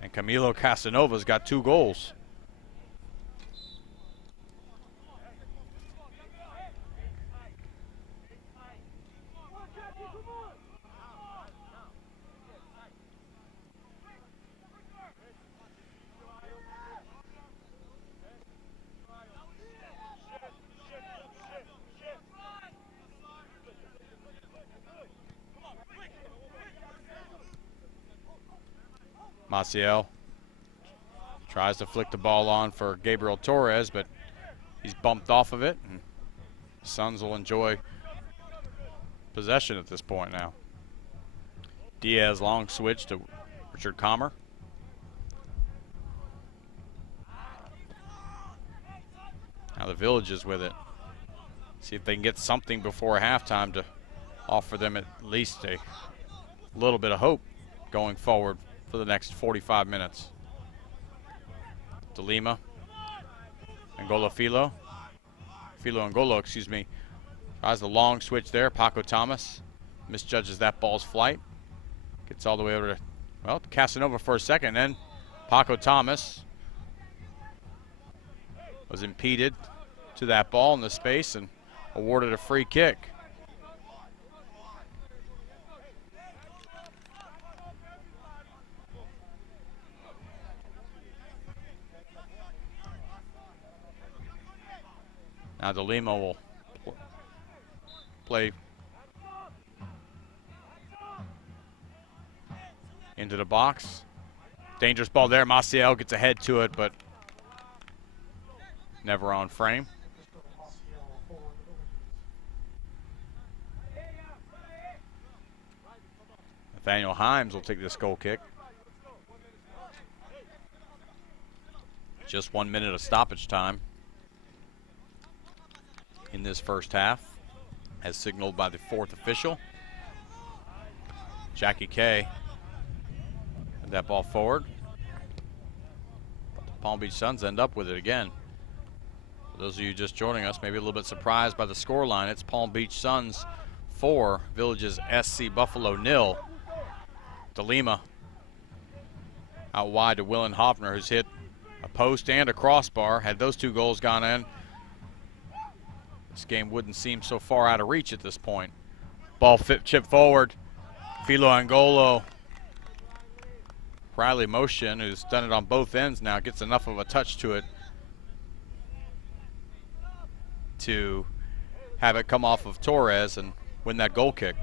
And Camilo Casanova's got 2 goals. Maciel tries to flick the ball on for Gabriel Torres, but he's bumped off of it. And the Suns will enjoy possession at this point now. Diaz long switch to Richard Comer. Now the Villages with it. See if they can get something before halftime to offer them at least a little bit of hope going forward for the next 45 minutes. DeLima, Angolo Filo Angolo, excuse me, tries the long switch there. Paco Thomas misjudges that ball's flight. Gets all the way over to, well, Casanova for a second. Then Paco Thomas was impeded to that ball in the space and awarded a free kick. Now DeLima will play into the box. Dangerous ball there. Maciel gets ahead to it, but never on frame. Nathaniel Himes will take this goal kick. Just 1 minute of stoppage time in this first half, as signaled by the fourth official. Jackie Kay had that ball forward. But the Palm Beach Suns end up with it again. For those of you just joining us, maybe a little bit surprised by the score line, it's Palm Beach Suns 4, Villages SC Buffalo 0. DeLima out wide to Willen Hoffner, who's hit a post and a crossbar. Had those two goals gone in, this game wouldn't seem so far out of reach at this point. Ball chip forward. Philo Angolo. Riley Motion, who's done it on both ends now, gets enough of a touch to it to have it come off of Torres and win that goal kick.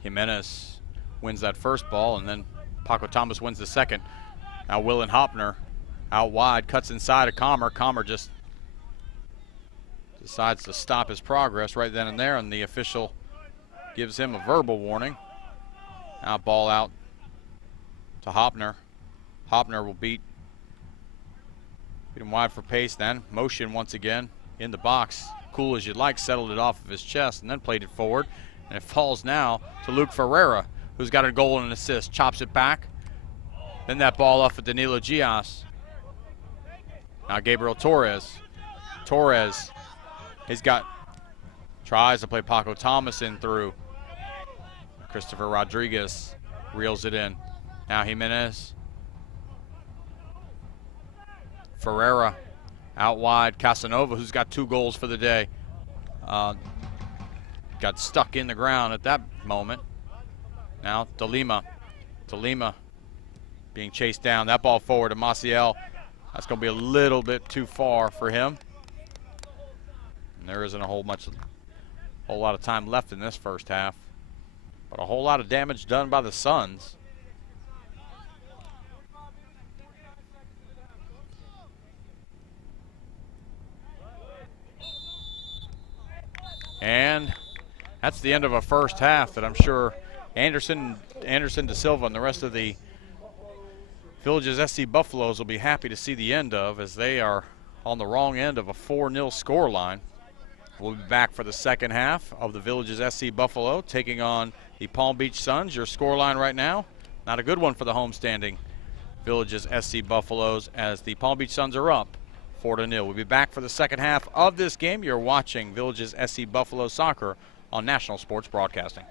Jimenez wins that first ball, and then Paco Thomas wins the second. Now Willen Hoffner out wide, cuts inside of Comer. Comer just decides to stop his progress right then and there, and the official gives him a verbal warning. Now ball out to Hoffner. Hoffner will beat him wide for pace then. Motion once again in the box. Cool as you'd like, settled it off of his chest and then played it forward. And it falls now to Luke Ferreira, who's got a goal and an assist. Chops it back. Then that ball off of Danilo Gias. Now Gabriel Torres. Torres, tries to play Paco Thomas in through. Christopher Rodriguez reels it in. Now Jimenez. Ferreira out wide. Casanova, who's got 2 goals for the day. Got stuck in the ground at that moment. Now DeLima. DeLima being chased down. That ball forward to Maciel. That's going to be a little bit too far for him. And there isn't a whole lot of time left in this first half. But a whole lot of damage done by the Suns. And that's the end of a first half that I'm sure Anderson De Silva and the rest of the Villages SC Buffaloes will be happy to see the end of, as they are on the wrong end of a 4-0 score line. We'll be back for the second half of the Villages SC Buffalo taking on the Palm Beach Suns. Your score line right now, not a good one for the homestanding Villages SC Buffaloes, as the Palm Beach Suns are up 4-0. We'll be back for the second half of this game. You're watching Villages SC Buffalo Soccer on National Sports Broadcasting.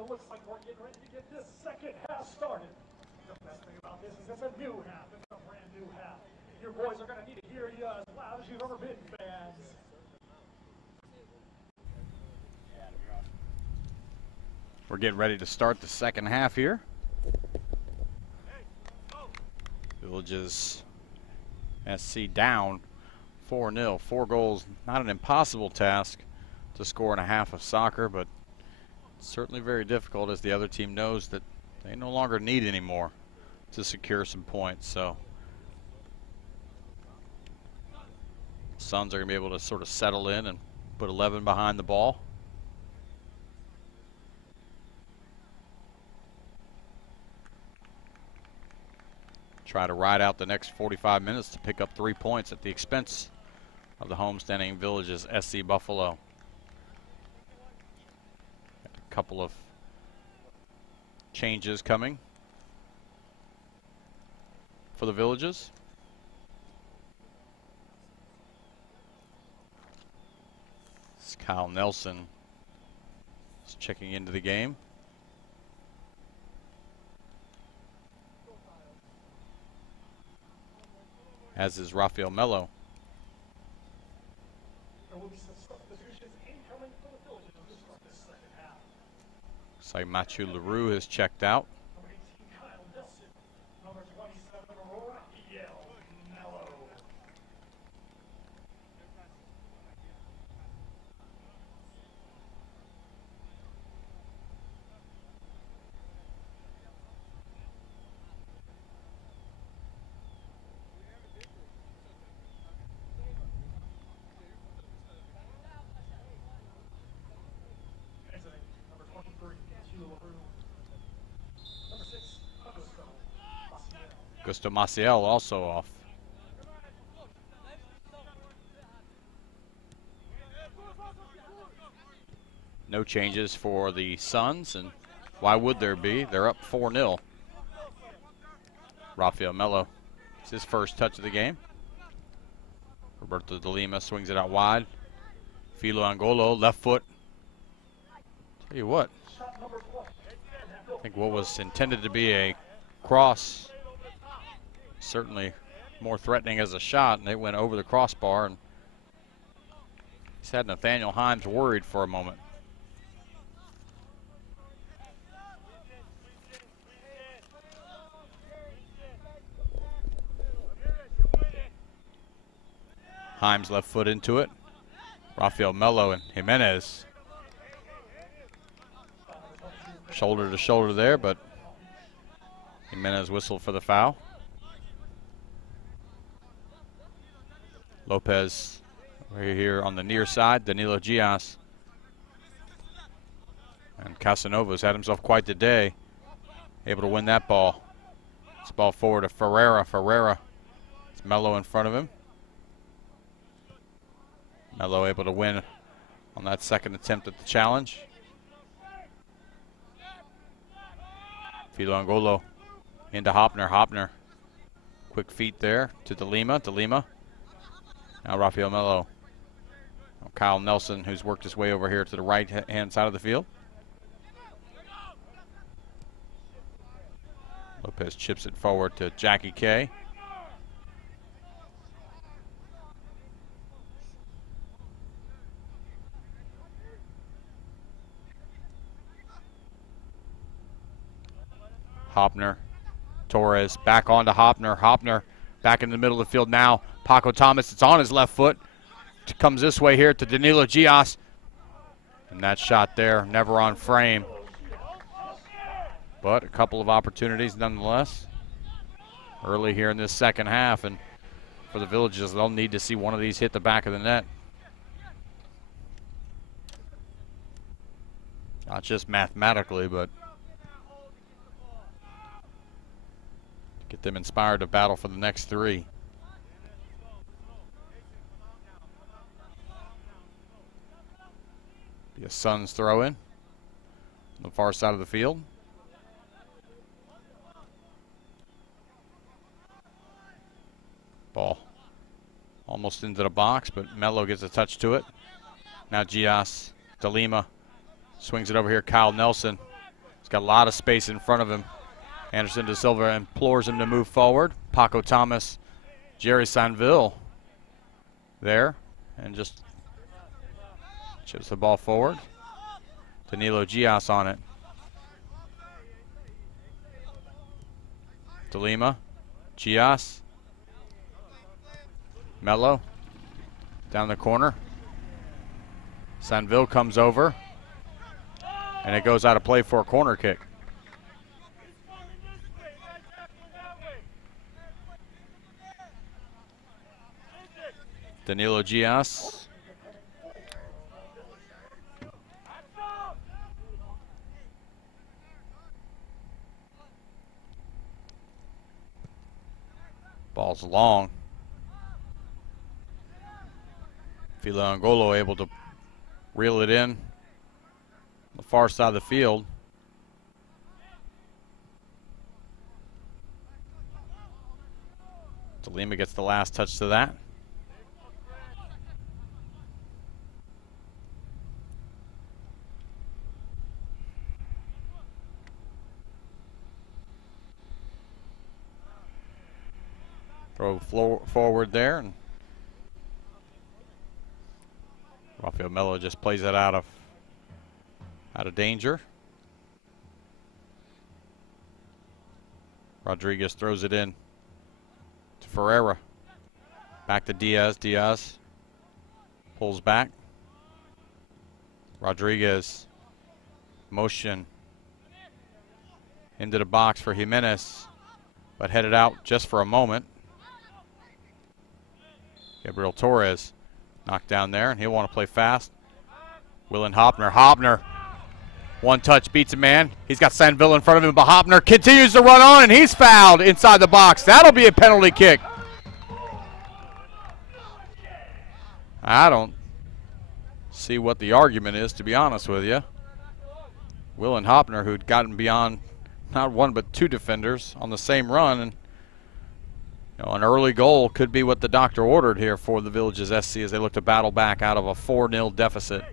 it looks like we're getting ready to get this second half started. The best thing about this is it's a new half. It's a brand new half. Your boys are going to need to hear you as loud as you've ever been, fans. We're getting ready to start the second half here. Villages SC down 4-0. 4 goals, not an impossible task to score in a half of soccer, but certainly very difficult as the other team knows that they no longer need any more to secure some points. So the Suns are going to be able to sort of settle in and put 11 behind the ball. Try to ride out the next 45 minutes to pick up 3 points at the expense of the homestanding Villages SC Buffalo. Got a couple of changes coming for the Villages. This is Kyle Nelson is checking into the game. As is Rafael Mello. There will be some substitutions incoming for the Villages to start this second half. Looks like Mathieu Leroux has checked out. Number 18, Kyle Nelson. Number 27, Rafael Mello. Augusto Maciel also off. No changes for the Suns, and why would there be? They're up 4-0. Rafael Mello, it's his first touch of the game. Roberto de Lima swings it out wide. Filo Angolo, left foot. Tell you what, I think what was intended to be a cross, certainly more threatening as a shot, and it went over the crossbar, and he's had Nathaniel Himes worried for a moment. Himes left foot into it. Rafael Mello and Jimenez shoulder to shoulder there, but Jimenez whistled for the foul. Lopez right here on the near side. Danilo Gias. And Casanova's had himself quite the day. Able to win that ball. This ball forward to Ferreira. Ferreira. It's Mello in front of him. Mello able to win on that second attempt at the challenge. Filo Angolo into Hopner. Hopner. Quick feet there to De Lima. De Lima. Now Rafael Mello. Kyle Nelson, who's worked his way over here to the right-hand side of the field. Lopez chips it forward to Jackie K. Hopner. Torres back onto Hopner. Hopner back in the middle of the field now. Paco Thomas, it's on his left foot. Comes this way here to Danilo Gias. And that shot there, never on frame. But a couple of opportunities nonetheless. Early here in this second half. And for the Villages, they'll need to see one of these hit the back of the net. Not just mathematically, but get them inspired to battle for the next three. Be a Suns throw in on the far side of the field. Ball almost into the box, but Mello gets a touch to it. Now Gias, De Lima swings it over here. Kyle Nelson got a lot of space in front of him. Anderson de Silva implores him to move forward. Paco Thomas, Jerry Sanville there, and just chips the ball forward. Danilo Gias on it. De Lima, Gias, Mello, down the corner. Sanville comes over, and it goes out of play for a corner kick. Danilo Gias. Ball's long. Fila Angolo able to reel it in the far side of the field. De Lima gets the last touch to that. Throw forward there, and Rafael Mello just plays it out of danger. Rodriguez throws it in to Ferreira. Back to Diaz. Diaz pulls back. Rodriguez motion into the box for Jimenez, but headed out just for a moment. Gabriel Torres knocked down there, and he'll want to play fast. Willen Hopner. Hopner, one touch, beats a man. He's got Sanville in front of him, but Hopner continues to run on, and he's fouled inside the box. That'll be a penalty kick. I don't see what the argument is, to be honest with you. Willen Hopner, who'd gotten beyond not one but two defenders on the same run, and an early goal could be what the doctor ordered here for the Villages SC as they look to battle back out of a 4-0 deficit.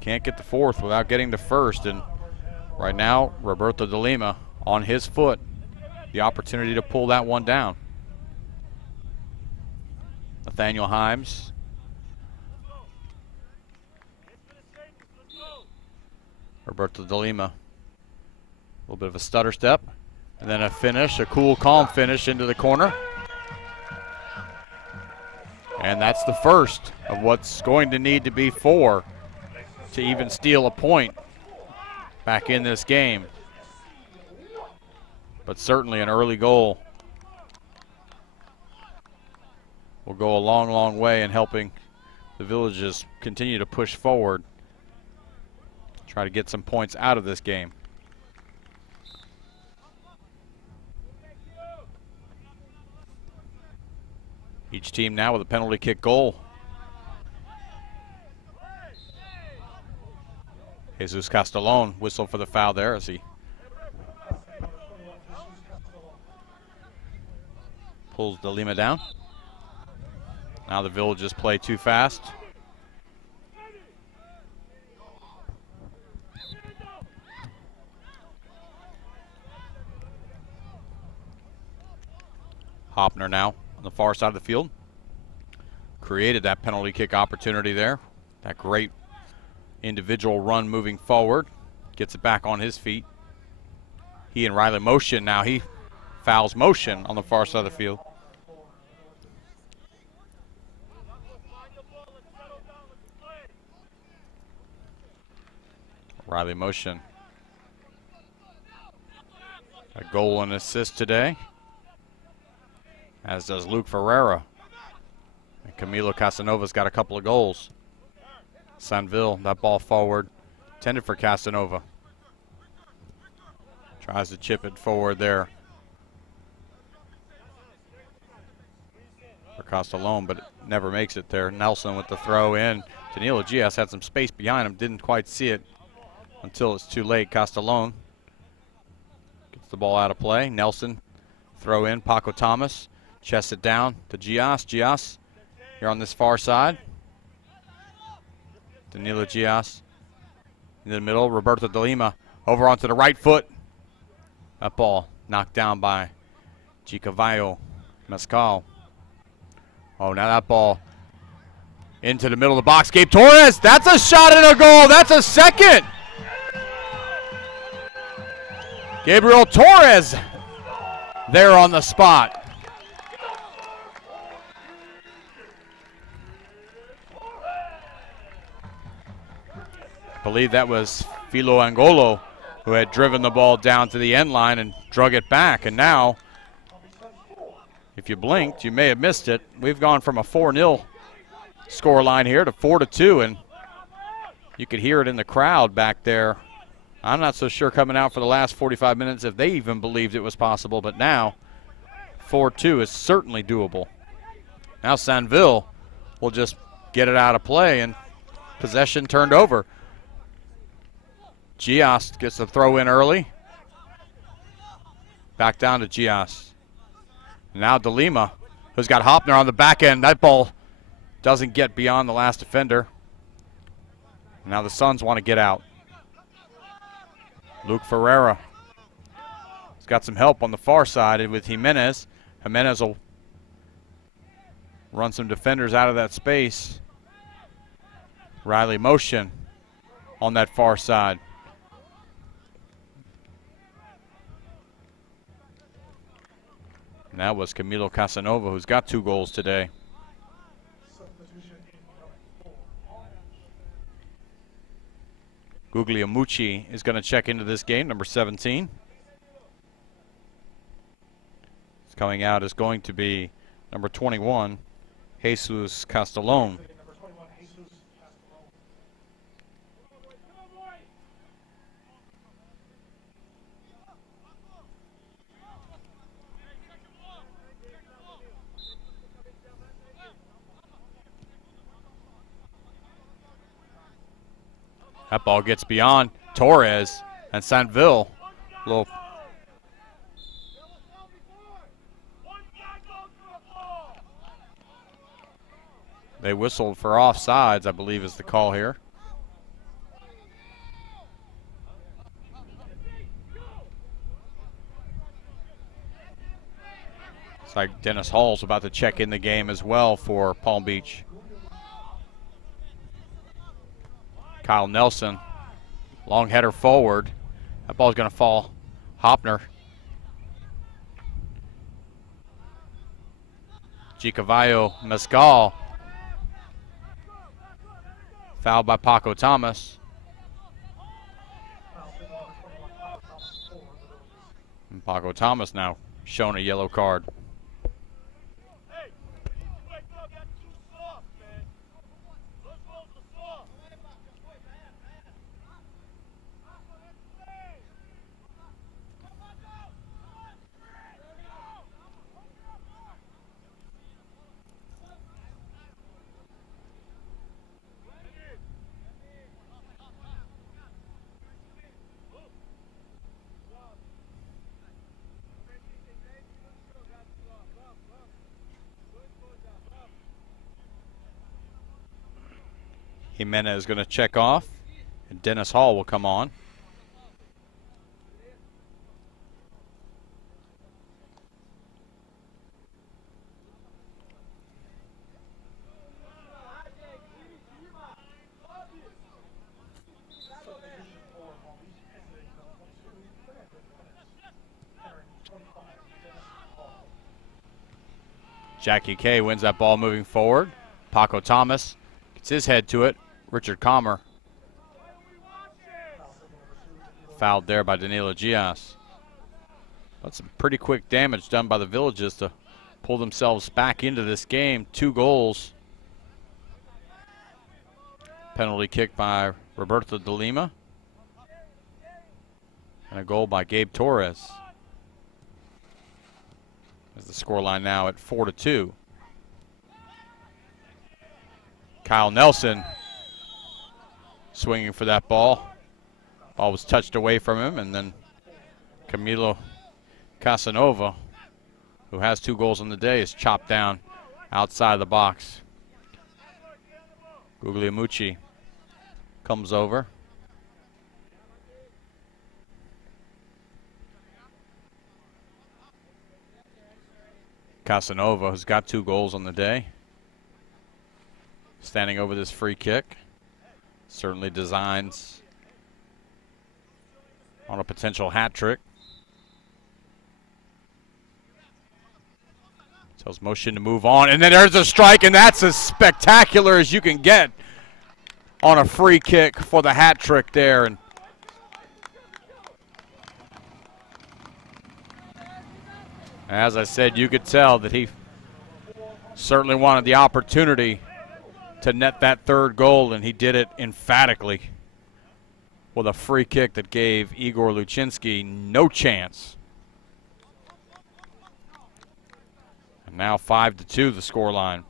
Can't get the fourth without getting the first, and right now Roberto de Lima on his foot, the opportunity to pull that one down. Nathaniel Himes. Roberto de Lima, a little bit of a stutter step, and then a finish, a cool, calm finish into the corner. And that's the first of what's going to need to be 4 to even steal a point back in this game. But certainly an early goal will go a long, long way in helping the Villages continue to push forward. Try to get some points out of this game. Each team now with a penalty kick goal. Jesus Castellon whistled for the foul there as he pulls De Lima down. Now the Villages play too fast. Hopner now on the far side of the field. Created that penalty kick opportunity there. That great individual run moving forward. Gets it back on his feet. He and Riley motion now. He fouls motion on the far side of the field. Riley motion. A goal and assist today, as does Luke Ferreira. And Camilo Casanova's got a couple of goals. Sanville, that ball forward, intended for Casanova. Tries to chip it forward there for Castellon, but it never makes it there. Nelson with the throw in. Danilo Gias had some space behind him, didn't quite see it until it's too late. Castellon gets the ball out of play. Nelson, throw in. Paco Thomas chests it down to Gias. Gias here on this far side. Danilo Gias in the middle. Roberto de Lima over onto the right foot. That ball knocked down by Gicavallo Mescal. Oh, now that ball into the middle of the box. Gabe Torres, that's a shot and a goal. That's a second. Gabriel Torres there on the spot. I believe that was Filo Angolo who had driven the ball down to the end line and drug it back. And now, if you blinked, you may have missed it. We've gone from a 4-0 score line here to 4-2, and you could hear it in the crowd back there. I'm not so sure coming out for the last 45 minutes if they even believed it was possible, but now 4-2 is certainly doable. Now Sanville will just get it out of play, and possession turned over. Gias gets the throw in early. Back down to Gias. Now De Lima, who's got Hopner on the back end. That ball doesn't get beyond the last defender. Now the Suns want to get out. Luke Ferreira has got some help on the far side with Jimenez. Jimenez will run some defenders out of that space. Riley motion on that far side. And that was Camilo Casanova, who's got 2 goals today. Guglielmucci is going to check into this game, number 17. It's coming out is going to be number 21, Jesus Castellon. That ball gets beyond Torres and Sanville. They whistled for offsides, I believe is the call here. It's like Dennis Hall's about to check in the game as well for Palm Beach. Kyle Nelson, long header forward. That ball's going to fall. Hopner. Gicavallo Mescal. Fouled by Paco Thomas. And Paco Thomas now shown a yellow card. Jimenez is going to check off, and Dennis Hall will come on. Jackie Kay wins that ball moving forward. Paco Thomas gets his head to it. Richard Comer fouled there by Danilo Gias. That's some pretty quick damage done by the Villages to pull themselves back into this game. 2 goals. Penalty kick by Roberto de Lima. And a goal by Gabe Torres. As the scoreline now at 4-2. Kyle Nelson swinging for that ball. Ball was touched away from him, and then Camilo Casanova, who has 2 goals on the day, is chopped down outside the box. Guglielmucci comes over. Casanova, who's got 2 goals on the day, standing over this free kick. Certainly designs on a potential hat trick. Tells motion to move on, and then there's a strike, and that's as spectacular as you can get on a free kick for the hat trick there. And as I said, you could tell that he certainly wanted the opportunity to net that 3rd goal, and he did it emphatically with a free kick that gave Igor Luchinsky no chance. And now 5-2 the scoreline.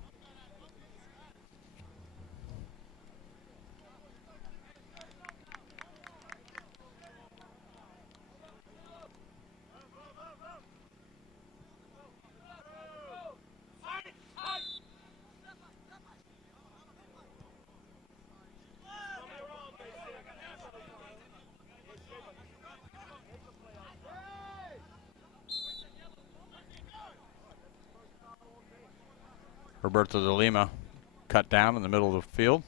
Roberto de Lima cut down in the middle of the field.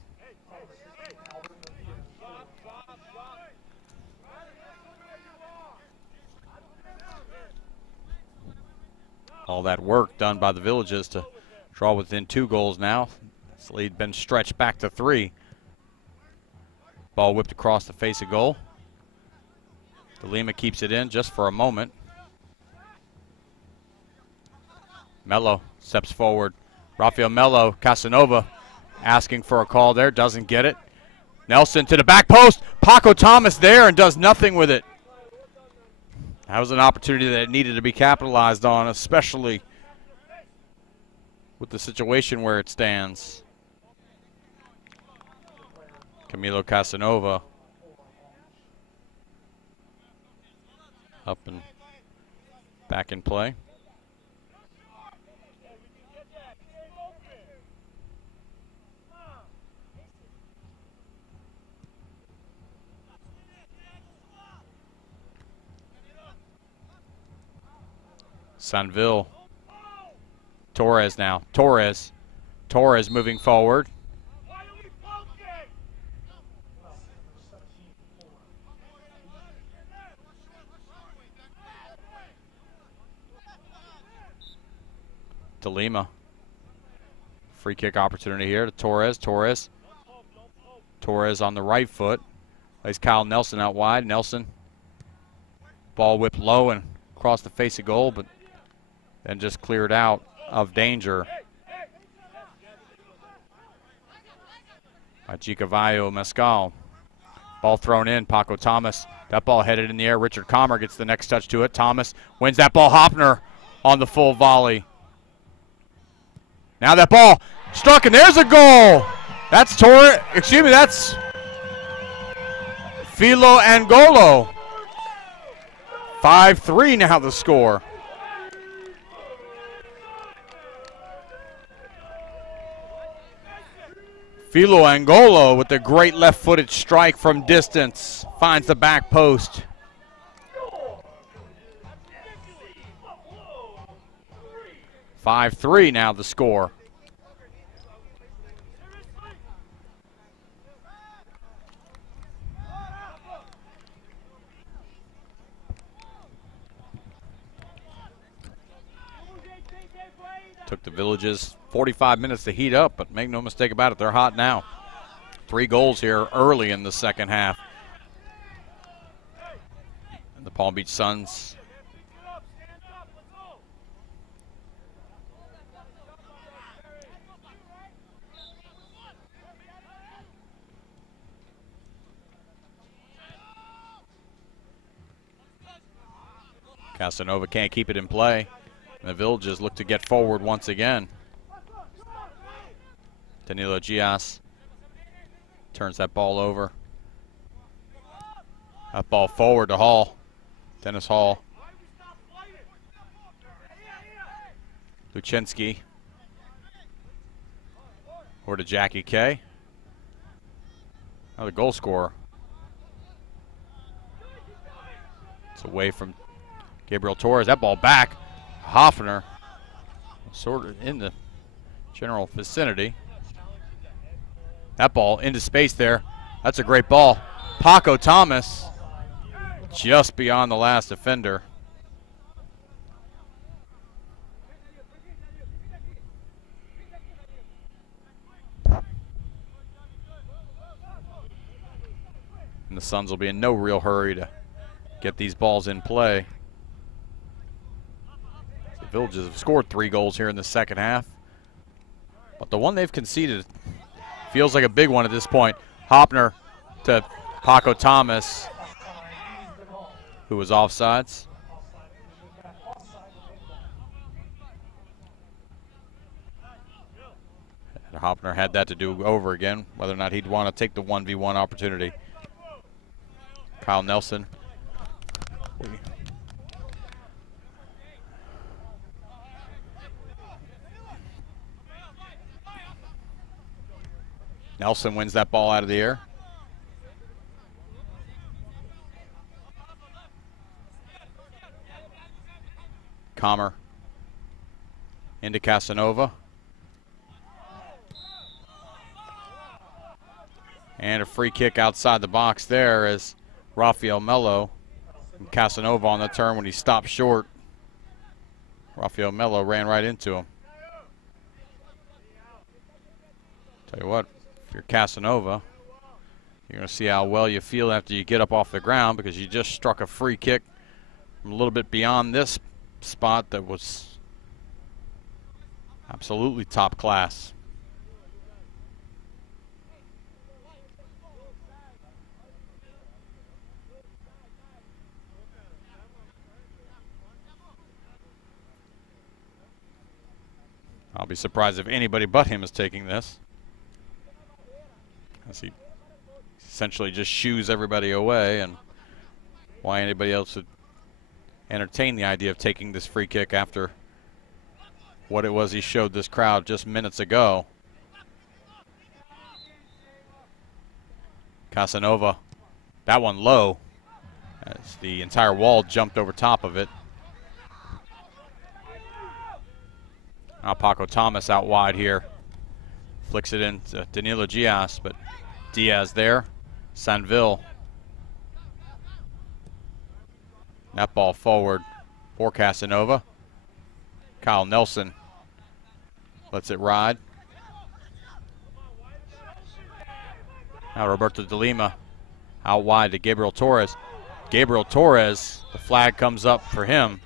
All that work done by the Villages to draw within 2 goals now. This lead been stretched back to 3. Ball whipped across the face of goal. De Lima keeps it in just for a moment. Mello steps forward. Rafael Mello, Casanova asking for a call there, doesn't get it. Nelson to the back post. Paco Thomas there and does nothing with it. That was an opportunity that needed to be capitalized on, especially with the situation where it stands. Camilo Casanova up and back in play. Sanville. Torres now. Torres moving forward. De Lima. Free kick opportunity here to Torres. Torres on the right foot. Plays Kyle Nelson out wide. Nelson. Ball whipped low and across the face of goal, but then just cleared out of danger by Gicavallo Mescal. Ball thrown in, Paco Thomas. That ball headed in the air. Richard Comer gets the next touch to it. Thomas wins that ball. Hopner on the full volley. Now that ball struck, and there's a goal. That's that's Filo Angolo. 5-3 now the score. Filo Angolo with the great left-footed strike from distance. Finds the back post. "5-3 now the score. Took the Villages 45 minutes to heat up, but make no mistake about it, they're hot now. 3 goals here early in the second half. And the Palm Beach Suns Casanova can't keep it in play. And the Villages look to get forward once again. Danilo Gias turns that ball over. That ball forward to Hall. Dennis Hall. Luchinsky. Over to Jackie K. Another goal scorer. It's away from Gabriel Torres. That ball back. Hoffner sort of in the general vicinity. That ball into space there. That's a great ball. Paco Thomas just beyond the last defender. And the Suns will be in no real hurry to get these balls in play. The Villages have scored 3 goals here in the second half, but the one they've conceded feels like a big one at this point. Hoffner to Paco Thomas, who was offsides. And Hoffner had that to do over again, whether or not he'd want to take the 1v1 opportunity. Kyle Nelson. Nelson wins that ball out of the air. Comer into Casanova. And a free kick outside the box there as Rafael Melo and Casanova on the turn when he stopped short. Rafael Melo ran right into him. Tell you what, if you're Casanova, you're going to see how well you feel after you get up off the ground, because you just struck a free kick from a little bit beyond this spot that was absolutely top class. I'll be surprised if anybody but him is taking this, as he essentially just shoos everybody away, and why anybody else would entertain the idea of taking this free kick after what it was he showed this crowd just minutes ago. Casanova, that one low, as the entire wall jumped over top of it. Now Paco Thomas out wide here. Flicks it in to Danilo Diaz, but Diaz there. Sanville. That ball forward for Casanova. Kyle Nelson lets it ride. Now Roberto de Lima out wide to Gabriel Torres. Gabriel Torres, the flag comes up for him.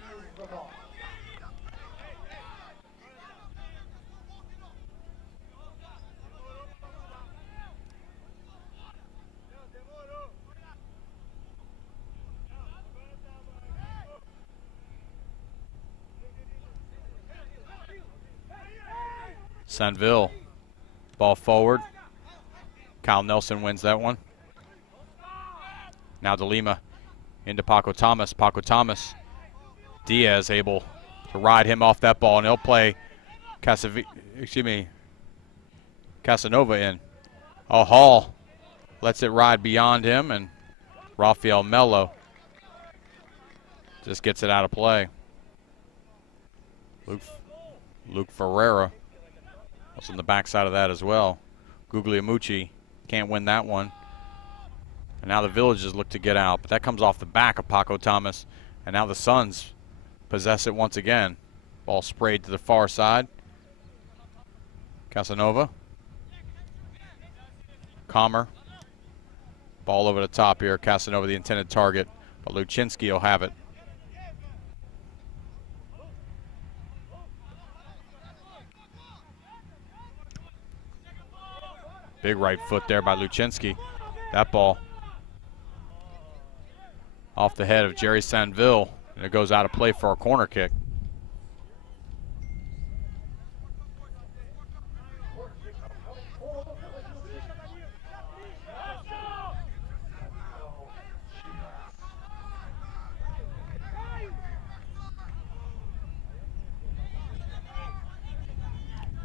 Sanville, ball forward. Kyle Nelson wins that one. Now De Lima into Paco Thomas. Paco Thomas. Diaz able to ride him off that ball, and he'll play Casanova in. Hall lets it ride beyond him, and Rafael Melo just gets it out of play. Luke Ferreira was on the backside of that as well. Guglielmucci can't win that one. And now the Villages look to get out, but that comes off the back of Paco Thomas, and now the Suns possess it once again. Ball sprayed to the far side. Casanova. Comer. Ball over the top here. Casanova the intended target, but Luczynski will have it. Big right foot there by Luczynski. That ball off the head of Jerry Sanville, and it goes out of play for a corner kick.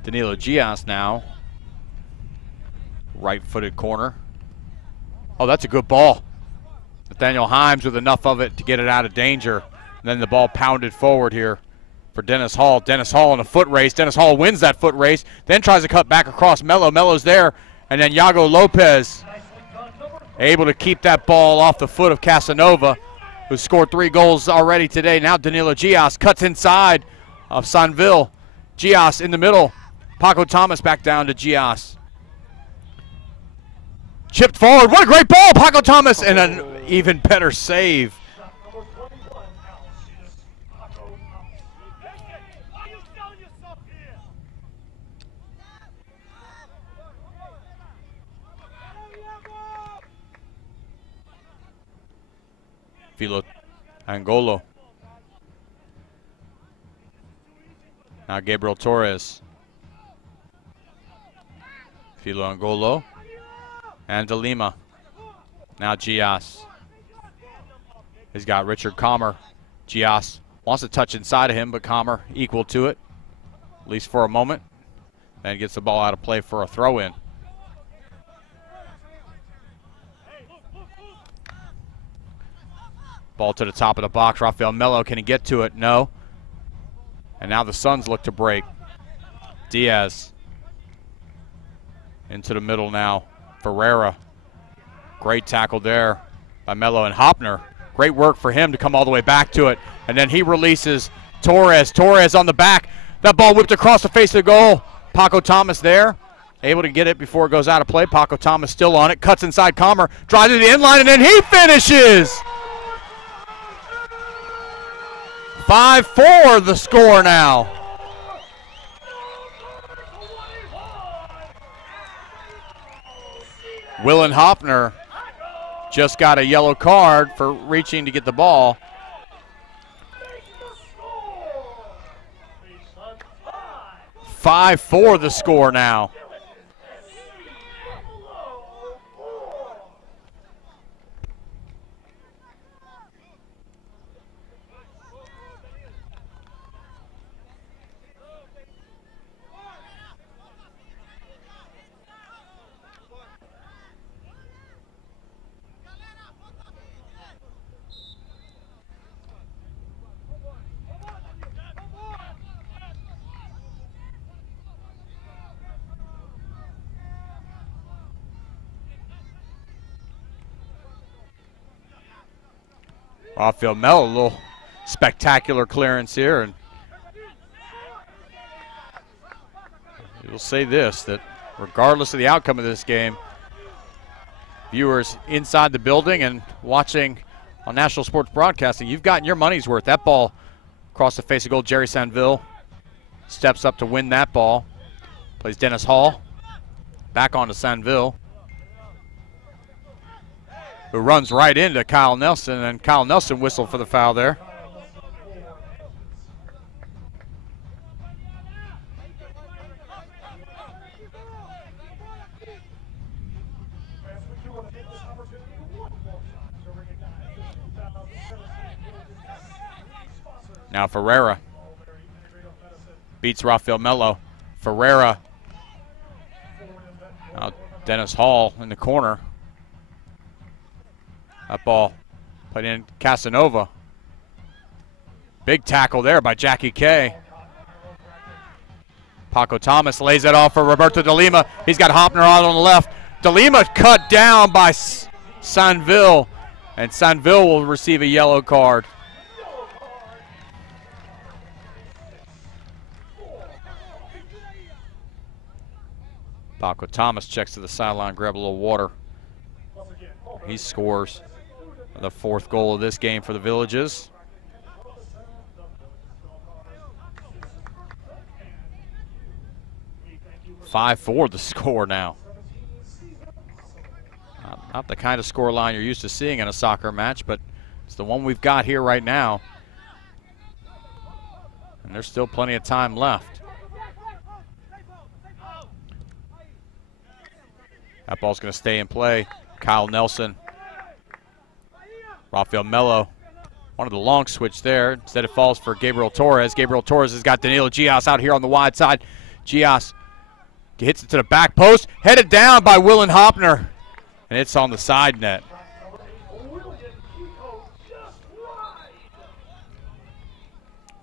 Danilo Diaz now. Right-footed corner. Oh, that's a good ball. Nathaniel Himes with enough of it to get it out of danger. And then the ball pounded forward here for Dennis Hall. Dennis Hall in a foot race. Dennis Hall wins that foot race, then tries to cut back across Mello. Mello's there, and then Yago Lopez able to keep that ball off the foot of Casanova, who scored 3 goals already today. Now Danilo Gias cuts inside of Sanville. Gias in the middle. Paco Thomas back down to Gias. Chipped forward. What a great ball, Paco Thomas, and an even better save. Filo Angolo. Now Gabriel Torres. Filo Angolo. And De Lima. Now Gias. He's got Richard Comer. Gias wants to touch inside of him, but Comer equal to it, at least for a moment. Then gets the ball out of play for a throw-in. Ball to the top of the box. Rafael Mello, can he get to it? No. And now the Suns look to break. Diaz into the middle now. Ferreira. Great tackle there by Mello, and Hopner. Great work for him to come all the way back to it. And then he releases Torres. Torres on the back. That ball whipped across the face of the goal. Paco Thomas there. Able to get it before it goes out of play. Paco Thomas still on it. Cuts inside Comer. Drives to the end line, and then he finishes. 5-4 the score now. Willen Hopner just got a yellow card for reaching to get the ball. 5-4 the score now. Rafael Mello, a little spectacular clearance here, and you'll say this, that regardless of the outcome of this game, viewers inside the building and watching on National Sports Broadcasting, you've gotten your money's worth. That ball across the face of goal. Jerry Sanville steps up to win that ball. Plays Dennis Hall. Back onto Sanville, who runs right into Kyle Nelson, and Kyle Nelson whistled for the foul there. Now Ferreira beats Rafael Mello. Ferreira. Now Dennis Hall in the corner. That ball put in Casanova. Big tackle there by Jackie Kay. Paco Thomas lays it off for Roberto De Lima. He's got Hopner out on the left. De Lima cut down by Sanville, and Sanville will receive a yellow card. Paco Thomas checks to the sideline, grab a little water. He scores the 4th goal of this game for the Villages. (5-4) the score now. Not the kind of score line you're used to seeing in a soccer match, but it's the one we've got here right now. And there's still plenty of time left. That ball's going to stay in play. Kyle Nelson. Rafael Mello wanted the long switch there. Instead it falls for Gabriel Torres. Gabriel Torres has got Danilo Gias out here on the wide side. Gias hits it to the back post. Headed down by Willen Hopner. And it's on the side net.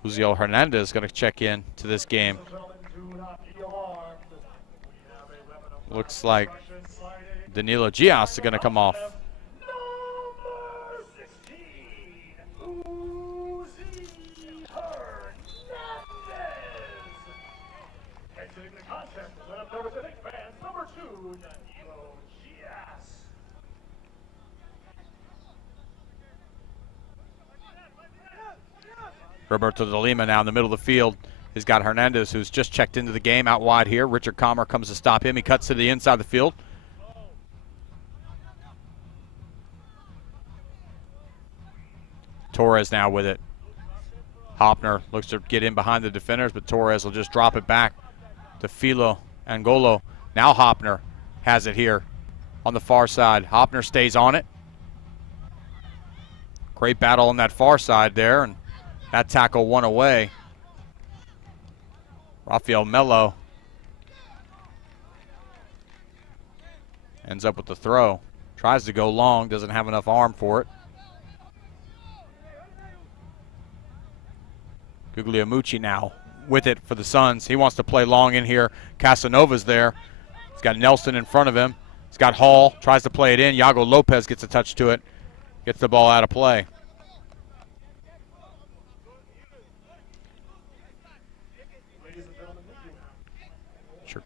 Uziel Hernandez going to check in to this game. Looks like Danilo Gias is going to come off. Roberto de Lima now in the middle of the field. He's got Hernandez, who's just checked into the game out wide here. Richard Comer comes to stop him. He cuts to the inside of the field. Torres now with it. Hopner looks to get in behind the defenders, but Torres will just drop it back to Filo Angolo. Now Hopner has it here on the far side. Hopner stays on it. Great battle on that far side there, and that tackle won away. Rafael Melo ends up with the throw. Tries to go long, doesn't have enough arm for it. Guglielmucci now with it for the Suns. He wants to play long in here. Casanova's there. He's got Nelson in front of him. He's got Hall, tries to play it in. Yago Lopez gets a touch to it. Gets the ball out of play.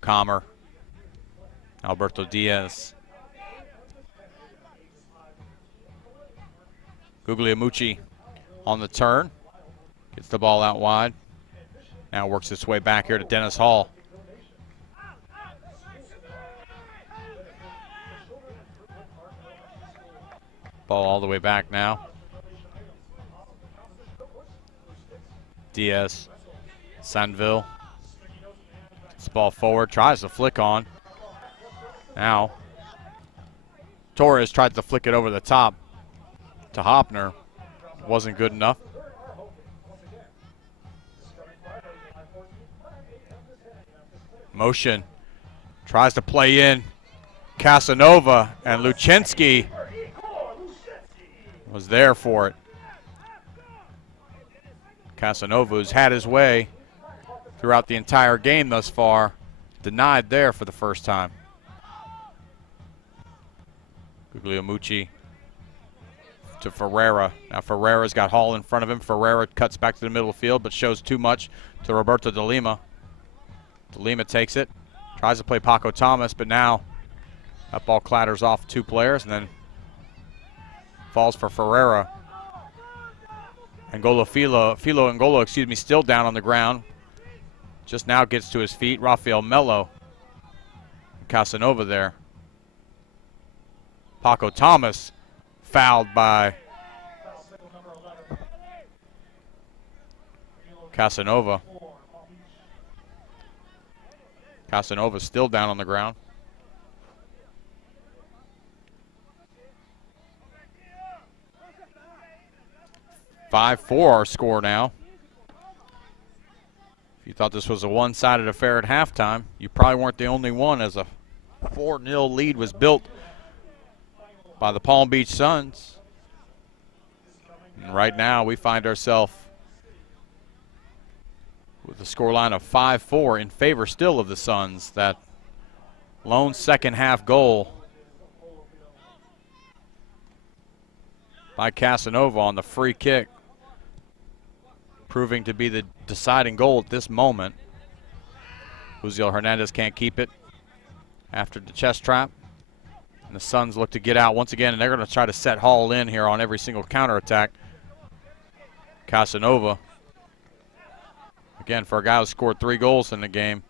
Comer, Alberto Diaz, Guglielmucci on the turn, gets the ball out wide, now works its way back here to Dennis Hall. Ball all the way back now. Diaz, Sanville. Ball forward, tries to flick on. Now, Torres tried to flick it over the top to Hopner. Wasn't good enough. Motion, tries to play in Casanova, and Luchinski was there for it. Casanova, who's had his way throughout the entire game thus far, denied there for the first time. Guglielmucci to Ferreira. Now Ferreira's got Hall in front of him. Ferreira cuts back to the middle of the field, but shows too much to Roberto de Lima. De Lima takes it, tries to play Paco Thomas, but now that ball clatters off two players and then falls for Ferreira. Filo Angolo, still down on the ground. Just now gets to his feet. Rafael Melo. Casanova there. Paco Thomas fouled by Casanova. Casanova still down on the ground. 5-4 our score now. If you thought this was a one-sided affair at halftime, you probably weren't the only one, as a 4-0 lead was built by the Palm Beach Suns. And right now we find ourselves with a scoreline of 5-4 in favor still of the Suns. That lone second half goal by Casanova on the free kick proving to be the deciding goal at this moment. Uziel Hernandez can't keep it after the chest trap. And the Suns look to get out once again, and they're going to try to set Hall in here on every single counterattack. Casanova, again, for a guy who scored 3 goals in the game,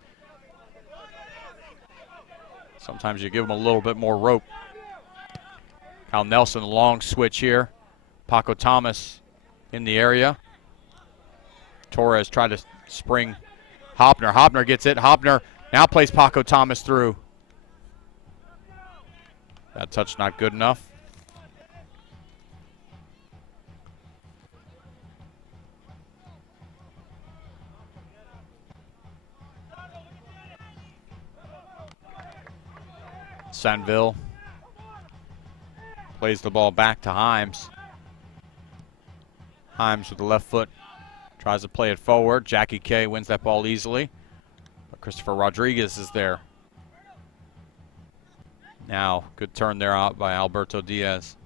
sometimes you give him a little bit more rope. Kyle Nelson, long switch here. Paco Thomas in the area. Torres tried to spring Hopner. Hopner gets it. Hopner now plays Paco Thomas through. That touch not good enough. Sanville Plays the ball back to Himes. Himes with the left foot tries to play it forward. Jackie K wins that ball easily. But Christopher Rodriguez is there. Now, good turn there out by Alberto Diaz.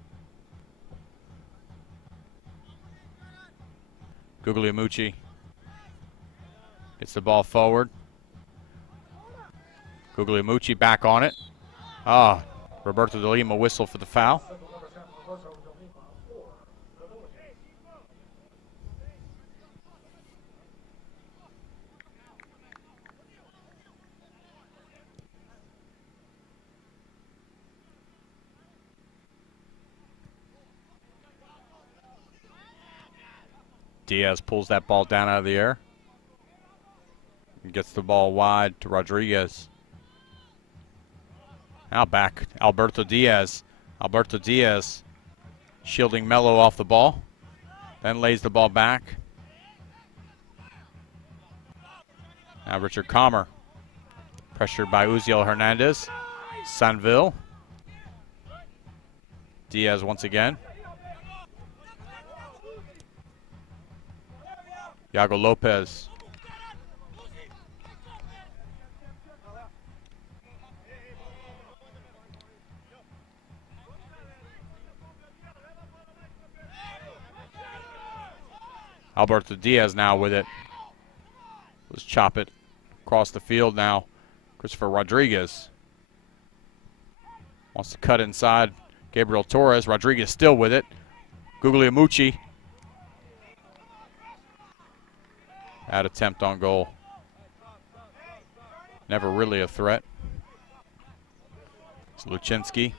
Guglielmucci gets the ball forward. Guglielmucci back on it. Roberto de Lima whistle for the foul. Diaz pulls that ball down out of the air. And gets the ball wide to Rodriguez. Now back, Alberto Diaz. Alberto Diaz shielding Melo off the ball. Then lays the ball back. Now Richard Comer. Pressured by Uziel Hernandez. Sanville. Diaz once again. Iago Lopez. Alberto Diaz now with it. Let's chop it across the field now. Christopher Rodriguez wants to cut inside. Gabriel Torres. Rodriguez still with it. Guglielmucci. Bad attempt on goal. Never really a threat. It's Luczynski.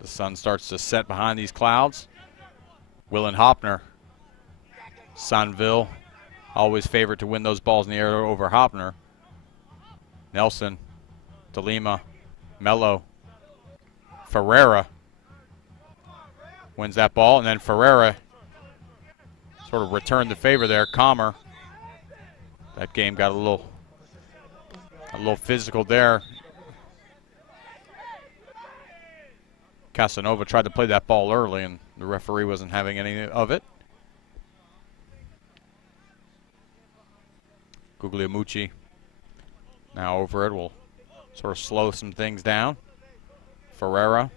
The sun starts to set behind these clouds. Willen Hopner. Sanville, always favored to win those balls in the air over Hopner. Nelson, De Lima, Melo, Ferreira wins that ball, and then Ferreira sort of returned the favor there. Comer. That game got a little physical there. Casanova tried to play that ball early, and the referee wasn't having any of it. Guglielmucci now over it will sort of slow some things down. Ferreira.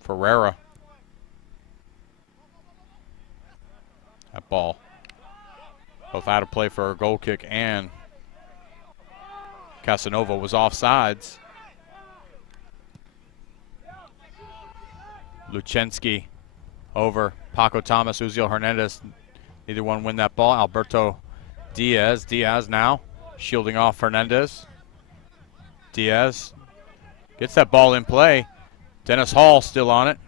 Ferreira. That ball both out of play for a goal kick, and Casanova was offsides. Luczynski over Paco Thomas, Uziel Hernandez. Neither one win that ball. Alberto Diaz. Diaz now shielding off Hernandez. Diaz gets that ball in play. Dennis Hall still on it.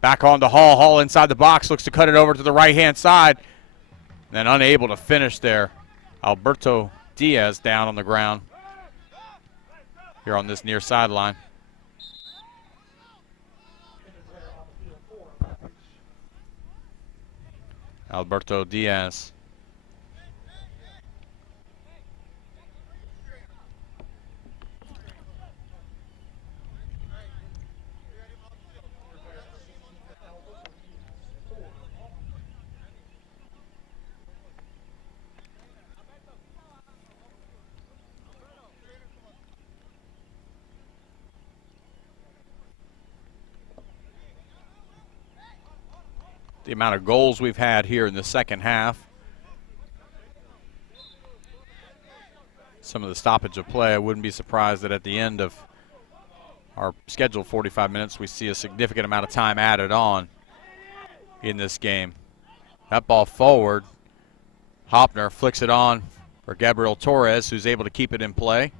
Back on to Hall. Hall inside the box. Looks to cut it over to the right-hand side. Then unable to finish there. Alberto Diaz down on the ground here on this near sideline. Alberto Diaz. The amount of goals we've had here in the second half. Some of the stoppage of play, I wouldn't be surprised that at the end of our scheduled 45 minutes, we see a significant amount of time added on in this game. That ball forward. Hopner flicks it on for Gabriel Torres, who's able to keep it in play.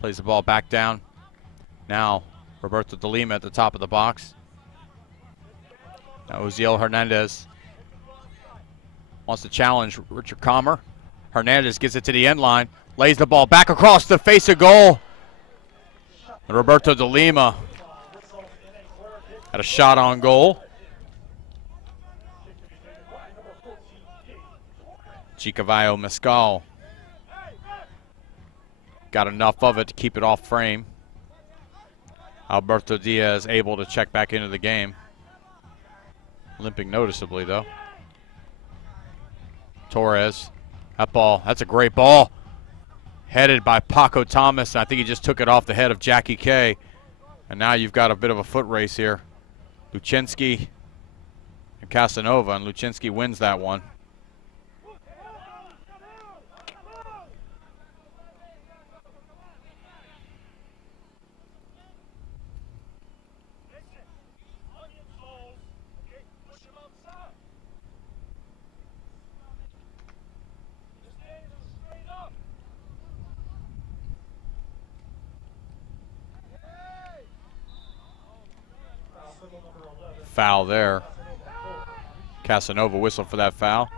Plays the ball back down. Now Roberto de Lima at the top of the box. Now Uziel Hernandez wants to challenge Richard Comer. Hernandez gets it to the end line, lays the ball back across the face of goal. Roberto de Lima had a shot on goal. Chicavallo Mescal got enough of it to keep it off frame. Alberto Diaz able to check back into the game. Limping noticeably, though. Torres, that ball, that's a great ball. Headed by Paco Thomas. I think he just took it off the head of Jackie K. And now you've got a bit of a foot race here. Luczynski and Casanova, and Luczynski wins that one. Foul there. Casanova whistled for that foul.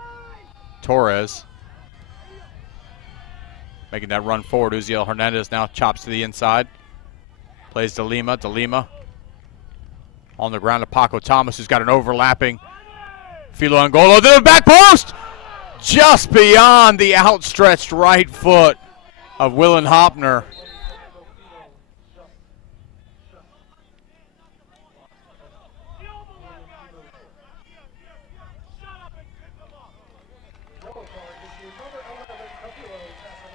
Torres making that run forward. Uziel Hernandez now chops to the inside. Plays De Lima. De Lima on the ground to Paco Thomas, who's got an overlapping Filo Angolo. To the back post! Just beyond the outstretched right foot of Willen Hopner.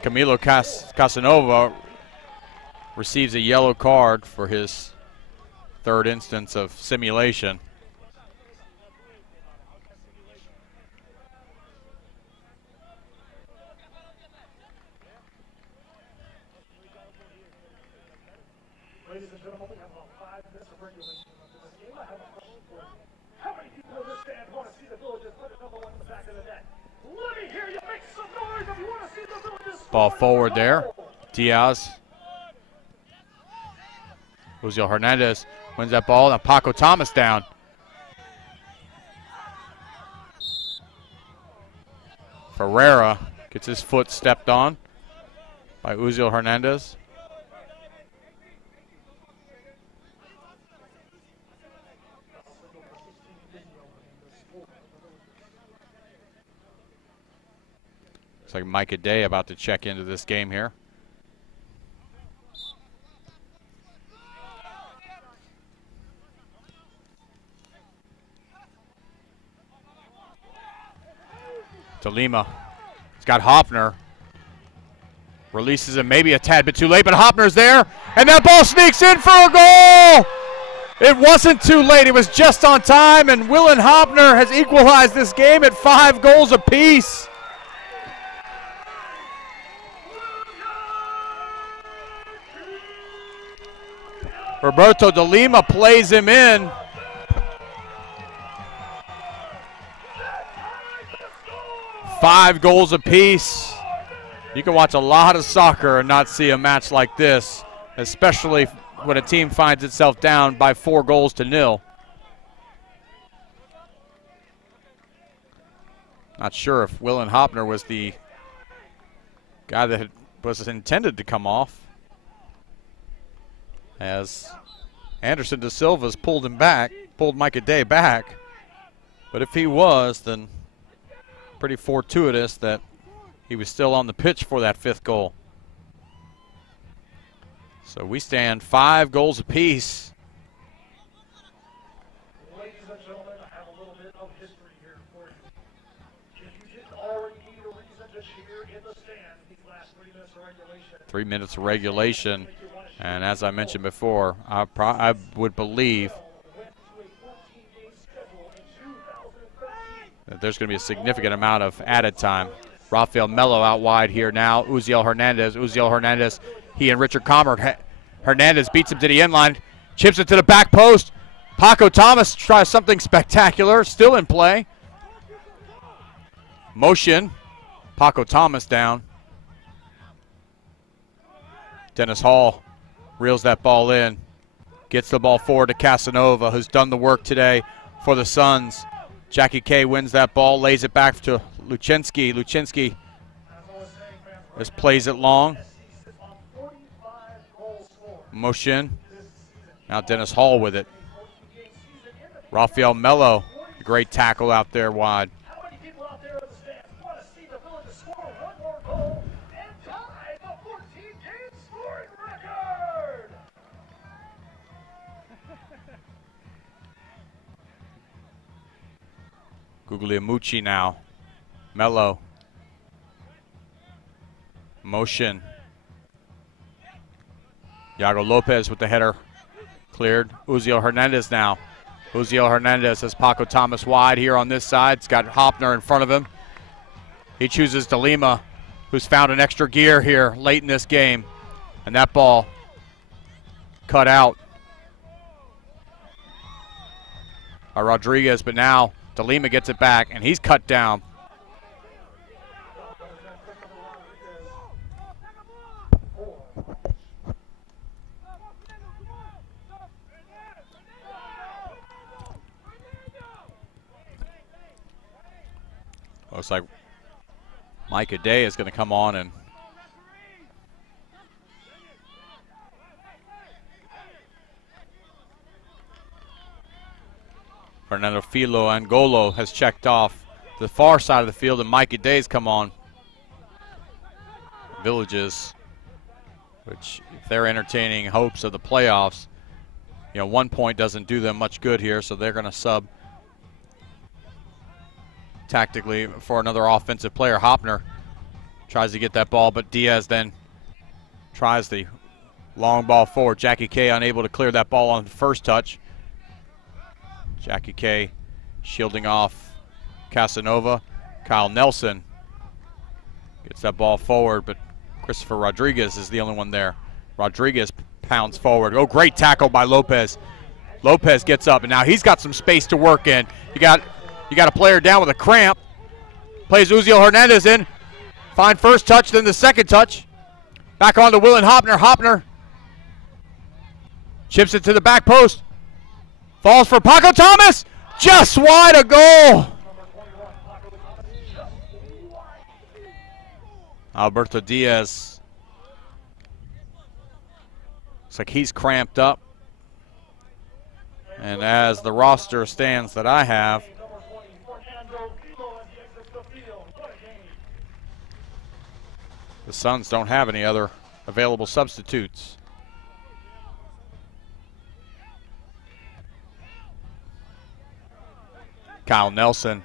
Camilo Casanova receives a yellow card for his third instance of simulation. Ladies and gentlemen, we have about 5 minutes of regulation of this game. I have a question for you. How many people in this stand want to see the Villages put another one in the back of the net? Let me hear you make some noise if you want to see the Villages. Ball forward there. Diaz. Uziel Hernandez wins that ball. Now Paco Thomas down. Ferreira gets his foot stepped on by Uziel Hernandez. Looks like Micah Day about to check into this game here. De Lima. He's got Hopner. Releases him maybe a tad bit too late, but Hopner's there. And that ball sneaks in for a goal! It wasn't too late. It was just on time, and Willen Hopner has equalized this game at 5 goals apiece. Roberto de Lima plays him in. Five goals apiece. You can watch a lot of soccer and not see a match like this, especially when a team finds itself down by 4 goals to 0. Not sure if Willen Hopner was the guy that was intended to come off, as Anderson de Silva's pulled him back, pulled Micah Day back. But if he was, then pretty fortuitous that he was still on the pitch for that 5th goal. So we stand 5 goals apiece. Ladies and gentlemen, I have a little bit of history here for you. If you didn't already need a reason to cheer in the stand these last 3 minutes of regulation. 3 minutes of regulation. And as I mentioned before, I would believe that there's going to be a significant amount of added time. Rafael Melo out wide here now. Uziel Hernandez, he and Richard Commer. Hernandez beats him to the end line, chips it to the back post. Paco Thomas tries something spectacular, still in play. Motion, Paco Thomas down. Dennis Hall reels that ball in, gets the ball forward to Casanova, who's done the work today for the Suns. Jackie K wins that ball, lays it back to Luczynski. Luczynski just plays it long. Motion. Now Dennis Hall with it. Rafael Mello, a great tackle out there wide. How many people out there in the stands want to see the Villages score one more goal and tie the 14-game scoring record? Guglielmucci now. Mello. Motion. Iago Lopez with the header. Cleared. Uziel Hernandez now. Uziel Hernandez has Paco Thomas wide here on this side. It's got Hopner in front of him. He chooses De Lima, who's found an extra gear here late in this game. And that ball cut out by Rodriguez, but now De Lima gets it back, and he's cut down. Looks like Micah Day is going to come on and Fernando Filo Angolo has checked off the far side of the field, and Micah Day's come on. Villages, which if they're entertaining hopes of the playoffs, 1 point doesn't do them much good here, so they're going to sub tactically for another offensive player. Hopner tries to get that ball, but Diaz then tries the long ball forward. Jackie K unable to clear that ball on the first touch. Jackie K shielding off Casanova. Kyle Nelson gets that ball forward, but Christopher Rodriguez is the only one there. Rodriguez pounds forward. Oh, great tackle by Lopez. Lopez gets up, and now he's got some space to work in. You got a player down with a cramp. Plays Uziel Hernandez in. Fine first touch, then the second touch. Back on to Willen Hopner. Hopner chips it to the back post. Falls for Paco Thomas. Just wide a goal. Alberto Diaz. Looks like he's cramped up. And as the roster stands that I have, the Suns don't have any other available substitutes. Kyle Nelson,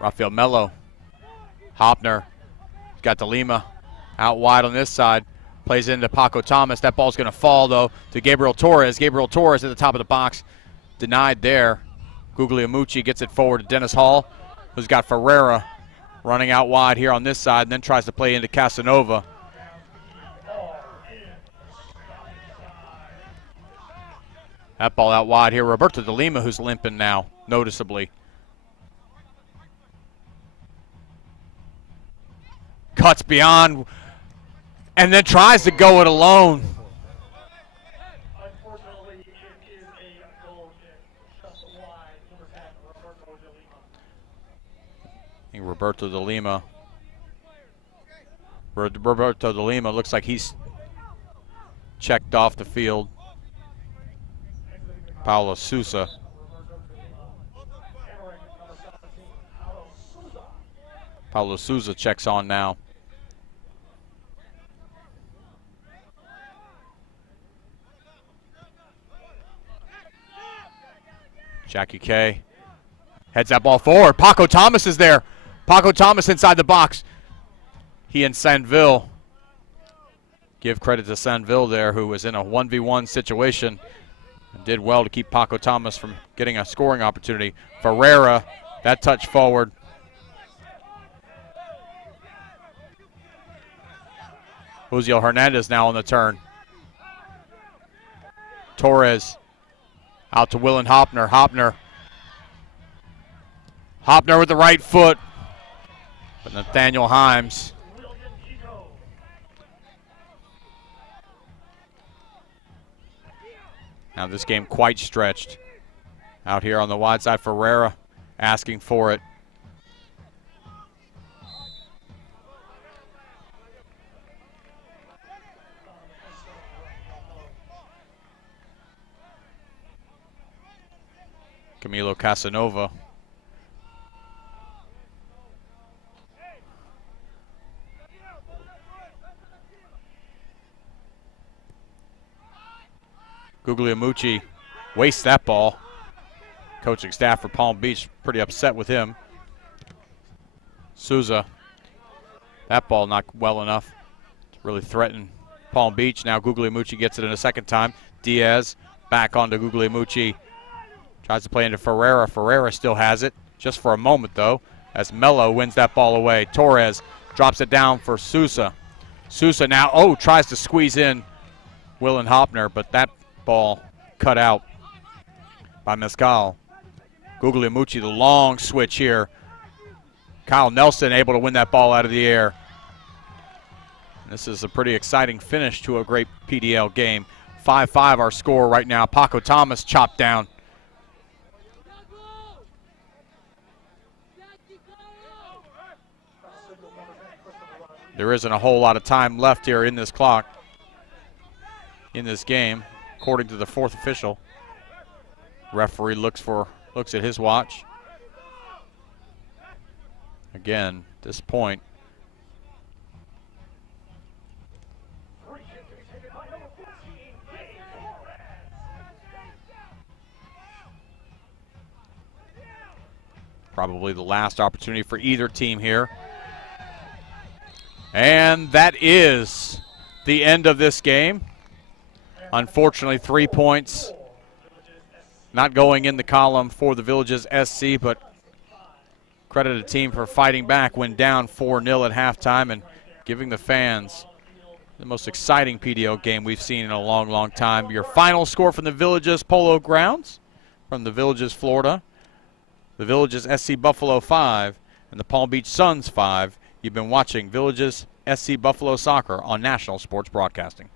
Rafael Mello, Hopner, got De Lima out wide on this side, plays into Paco Thomas. That ball's going to fall, though, to Gabriel Torres. Gabriel Torres at the top of the box, denied there. Guglielmucci gets it forward to Dennis Hall, who's got Ferreira running out wide here on this side, and then tries to play into Casanova. That ball out wide here. Roberto De Lima, who's limping now, noticeably. Cuts beyond, and then tries to go it alone. Unfortunately, it is a goal kick just wide. Number 10, Roberto De Lima. Roberto De Lima. Roberto De Lima looks like he's checked off the field. Paulo Sousa. Paulo Sousa checks on now. Jackie K heads that ball forward. Paco Thomas is there. Paco Thomas inside the box. He and Sanville. Give credit to Sanville there, who was in a 1v1 situation and did well to keep Paco Thomas from getting a scoring opportunity. Ferreira, that touch forward. Uziel Hernandez now on the turn. Torres out to Willen Hopner. Hopner with the right foot. But Nathaniel Himes. Now this game quite stretched. Out here on the wide side, Ferreira asking for it. Camilo Casanova. Guglielmucci wastes that ball. Coaching staff for Palm Beach pretty upset with him. Souza, that ball not well enough to really threaten Palm Beach. Now Guglielmucci gets it in a second time. Diaz back onto Guglielmucci. Tries to play into Ferreira. Ferreira still has it, just for a moment though, as Mello wins that ball away. Torres drops it down for Sousa. Sousa now, tries to squeeze in Willen Hopner, but that ball cut out by Mescal. Guglielmucci, the long switch here. Kyle Nelson able to win that ball out of the air. This is a pretty exciting finish to a great PDL game. 5-5 our score right now. Paco Thomas chopped down. There isn't a whole lot of time left here in this clock, in this game, according to the fourth official. Referee looks at his watch. Again, at this point, probably the last opportunity for either team here. And that is the end of this game. Unfortunately, 3 points not going in the column for the Villages SC, but credit the team for fighting back when down 4-0 at halftime and giving the fans the most exciting PDL game we've seen in a long, long time. Your final score from the Villages Polo Grounds, from the Villages Florida, the Villages SC Buffalo 5 and the Palm Beach Suns 5. You've been watching Villages SC Buffalo Soccer on National Sports Broadcasting.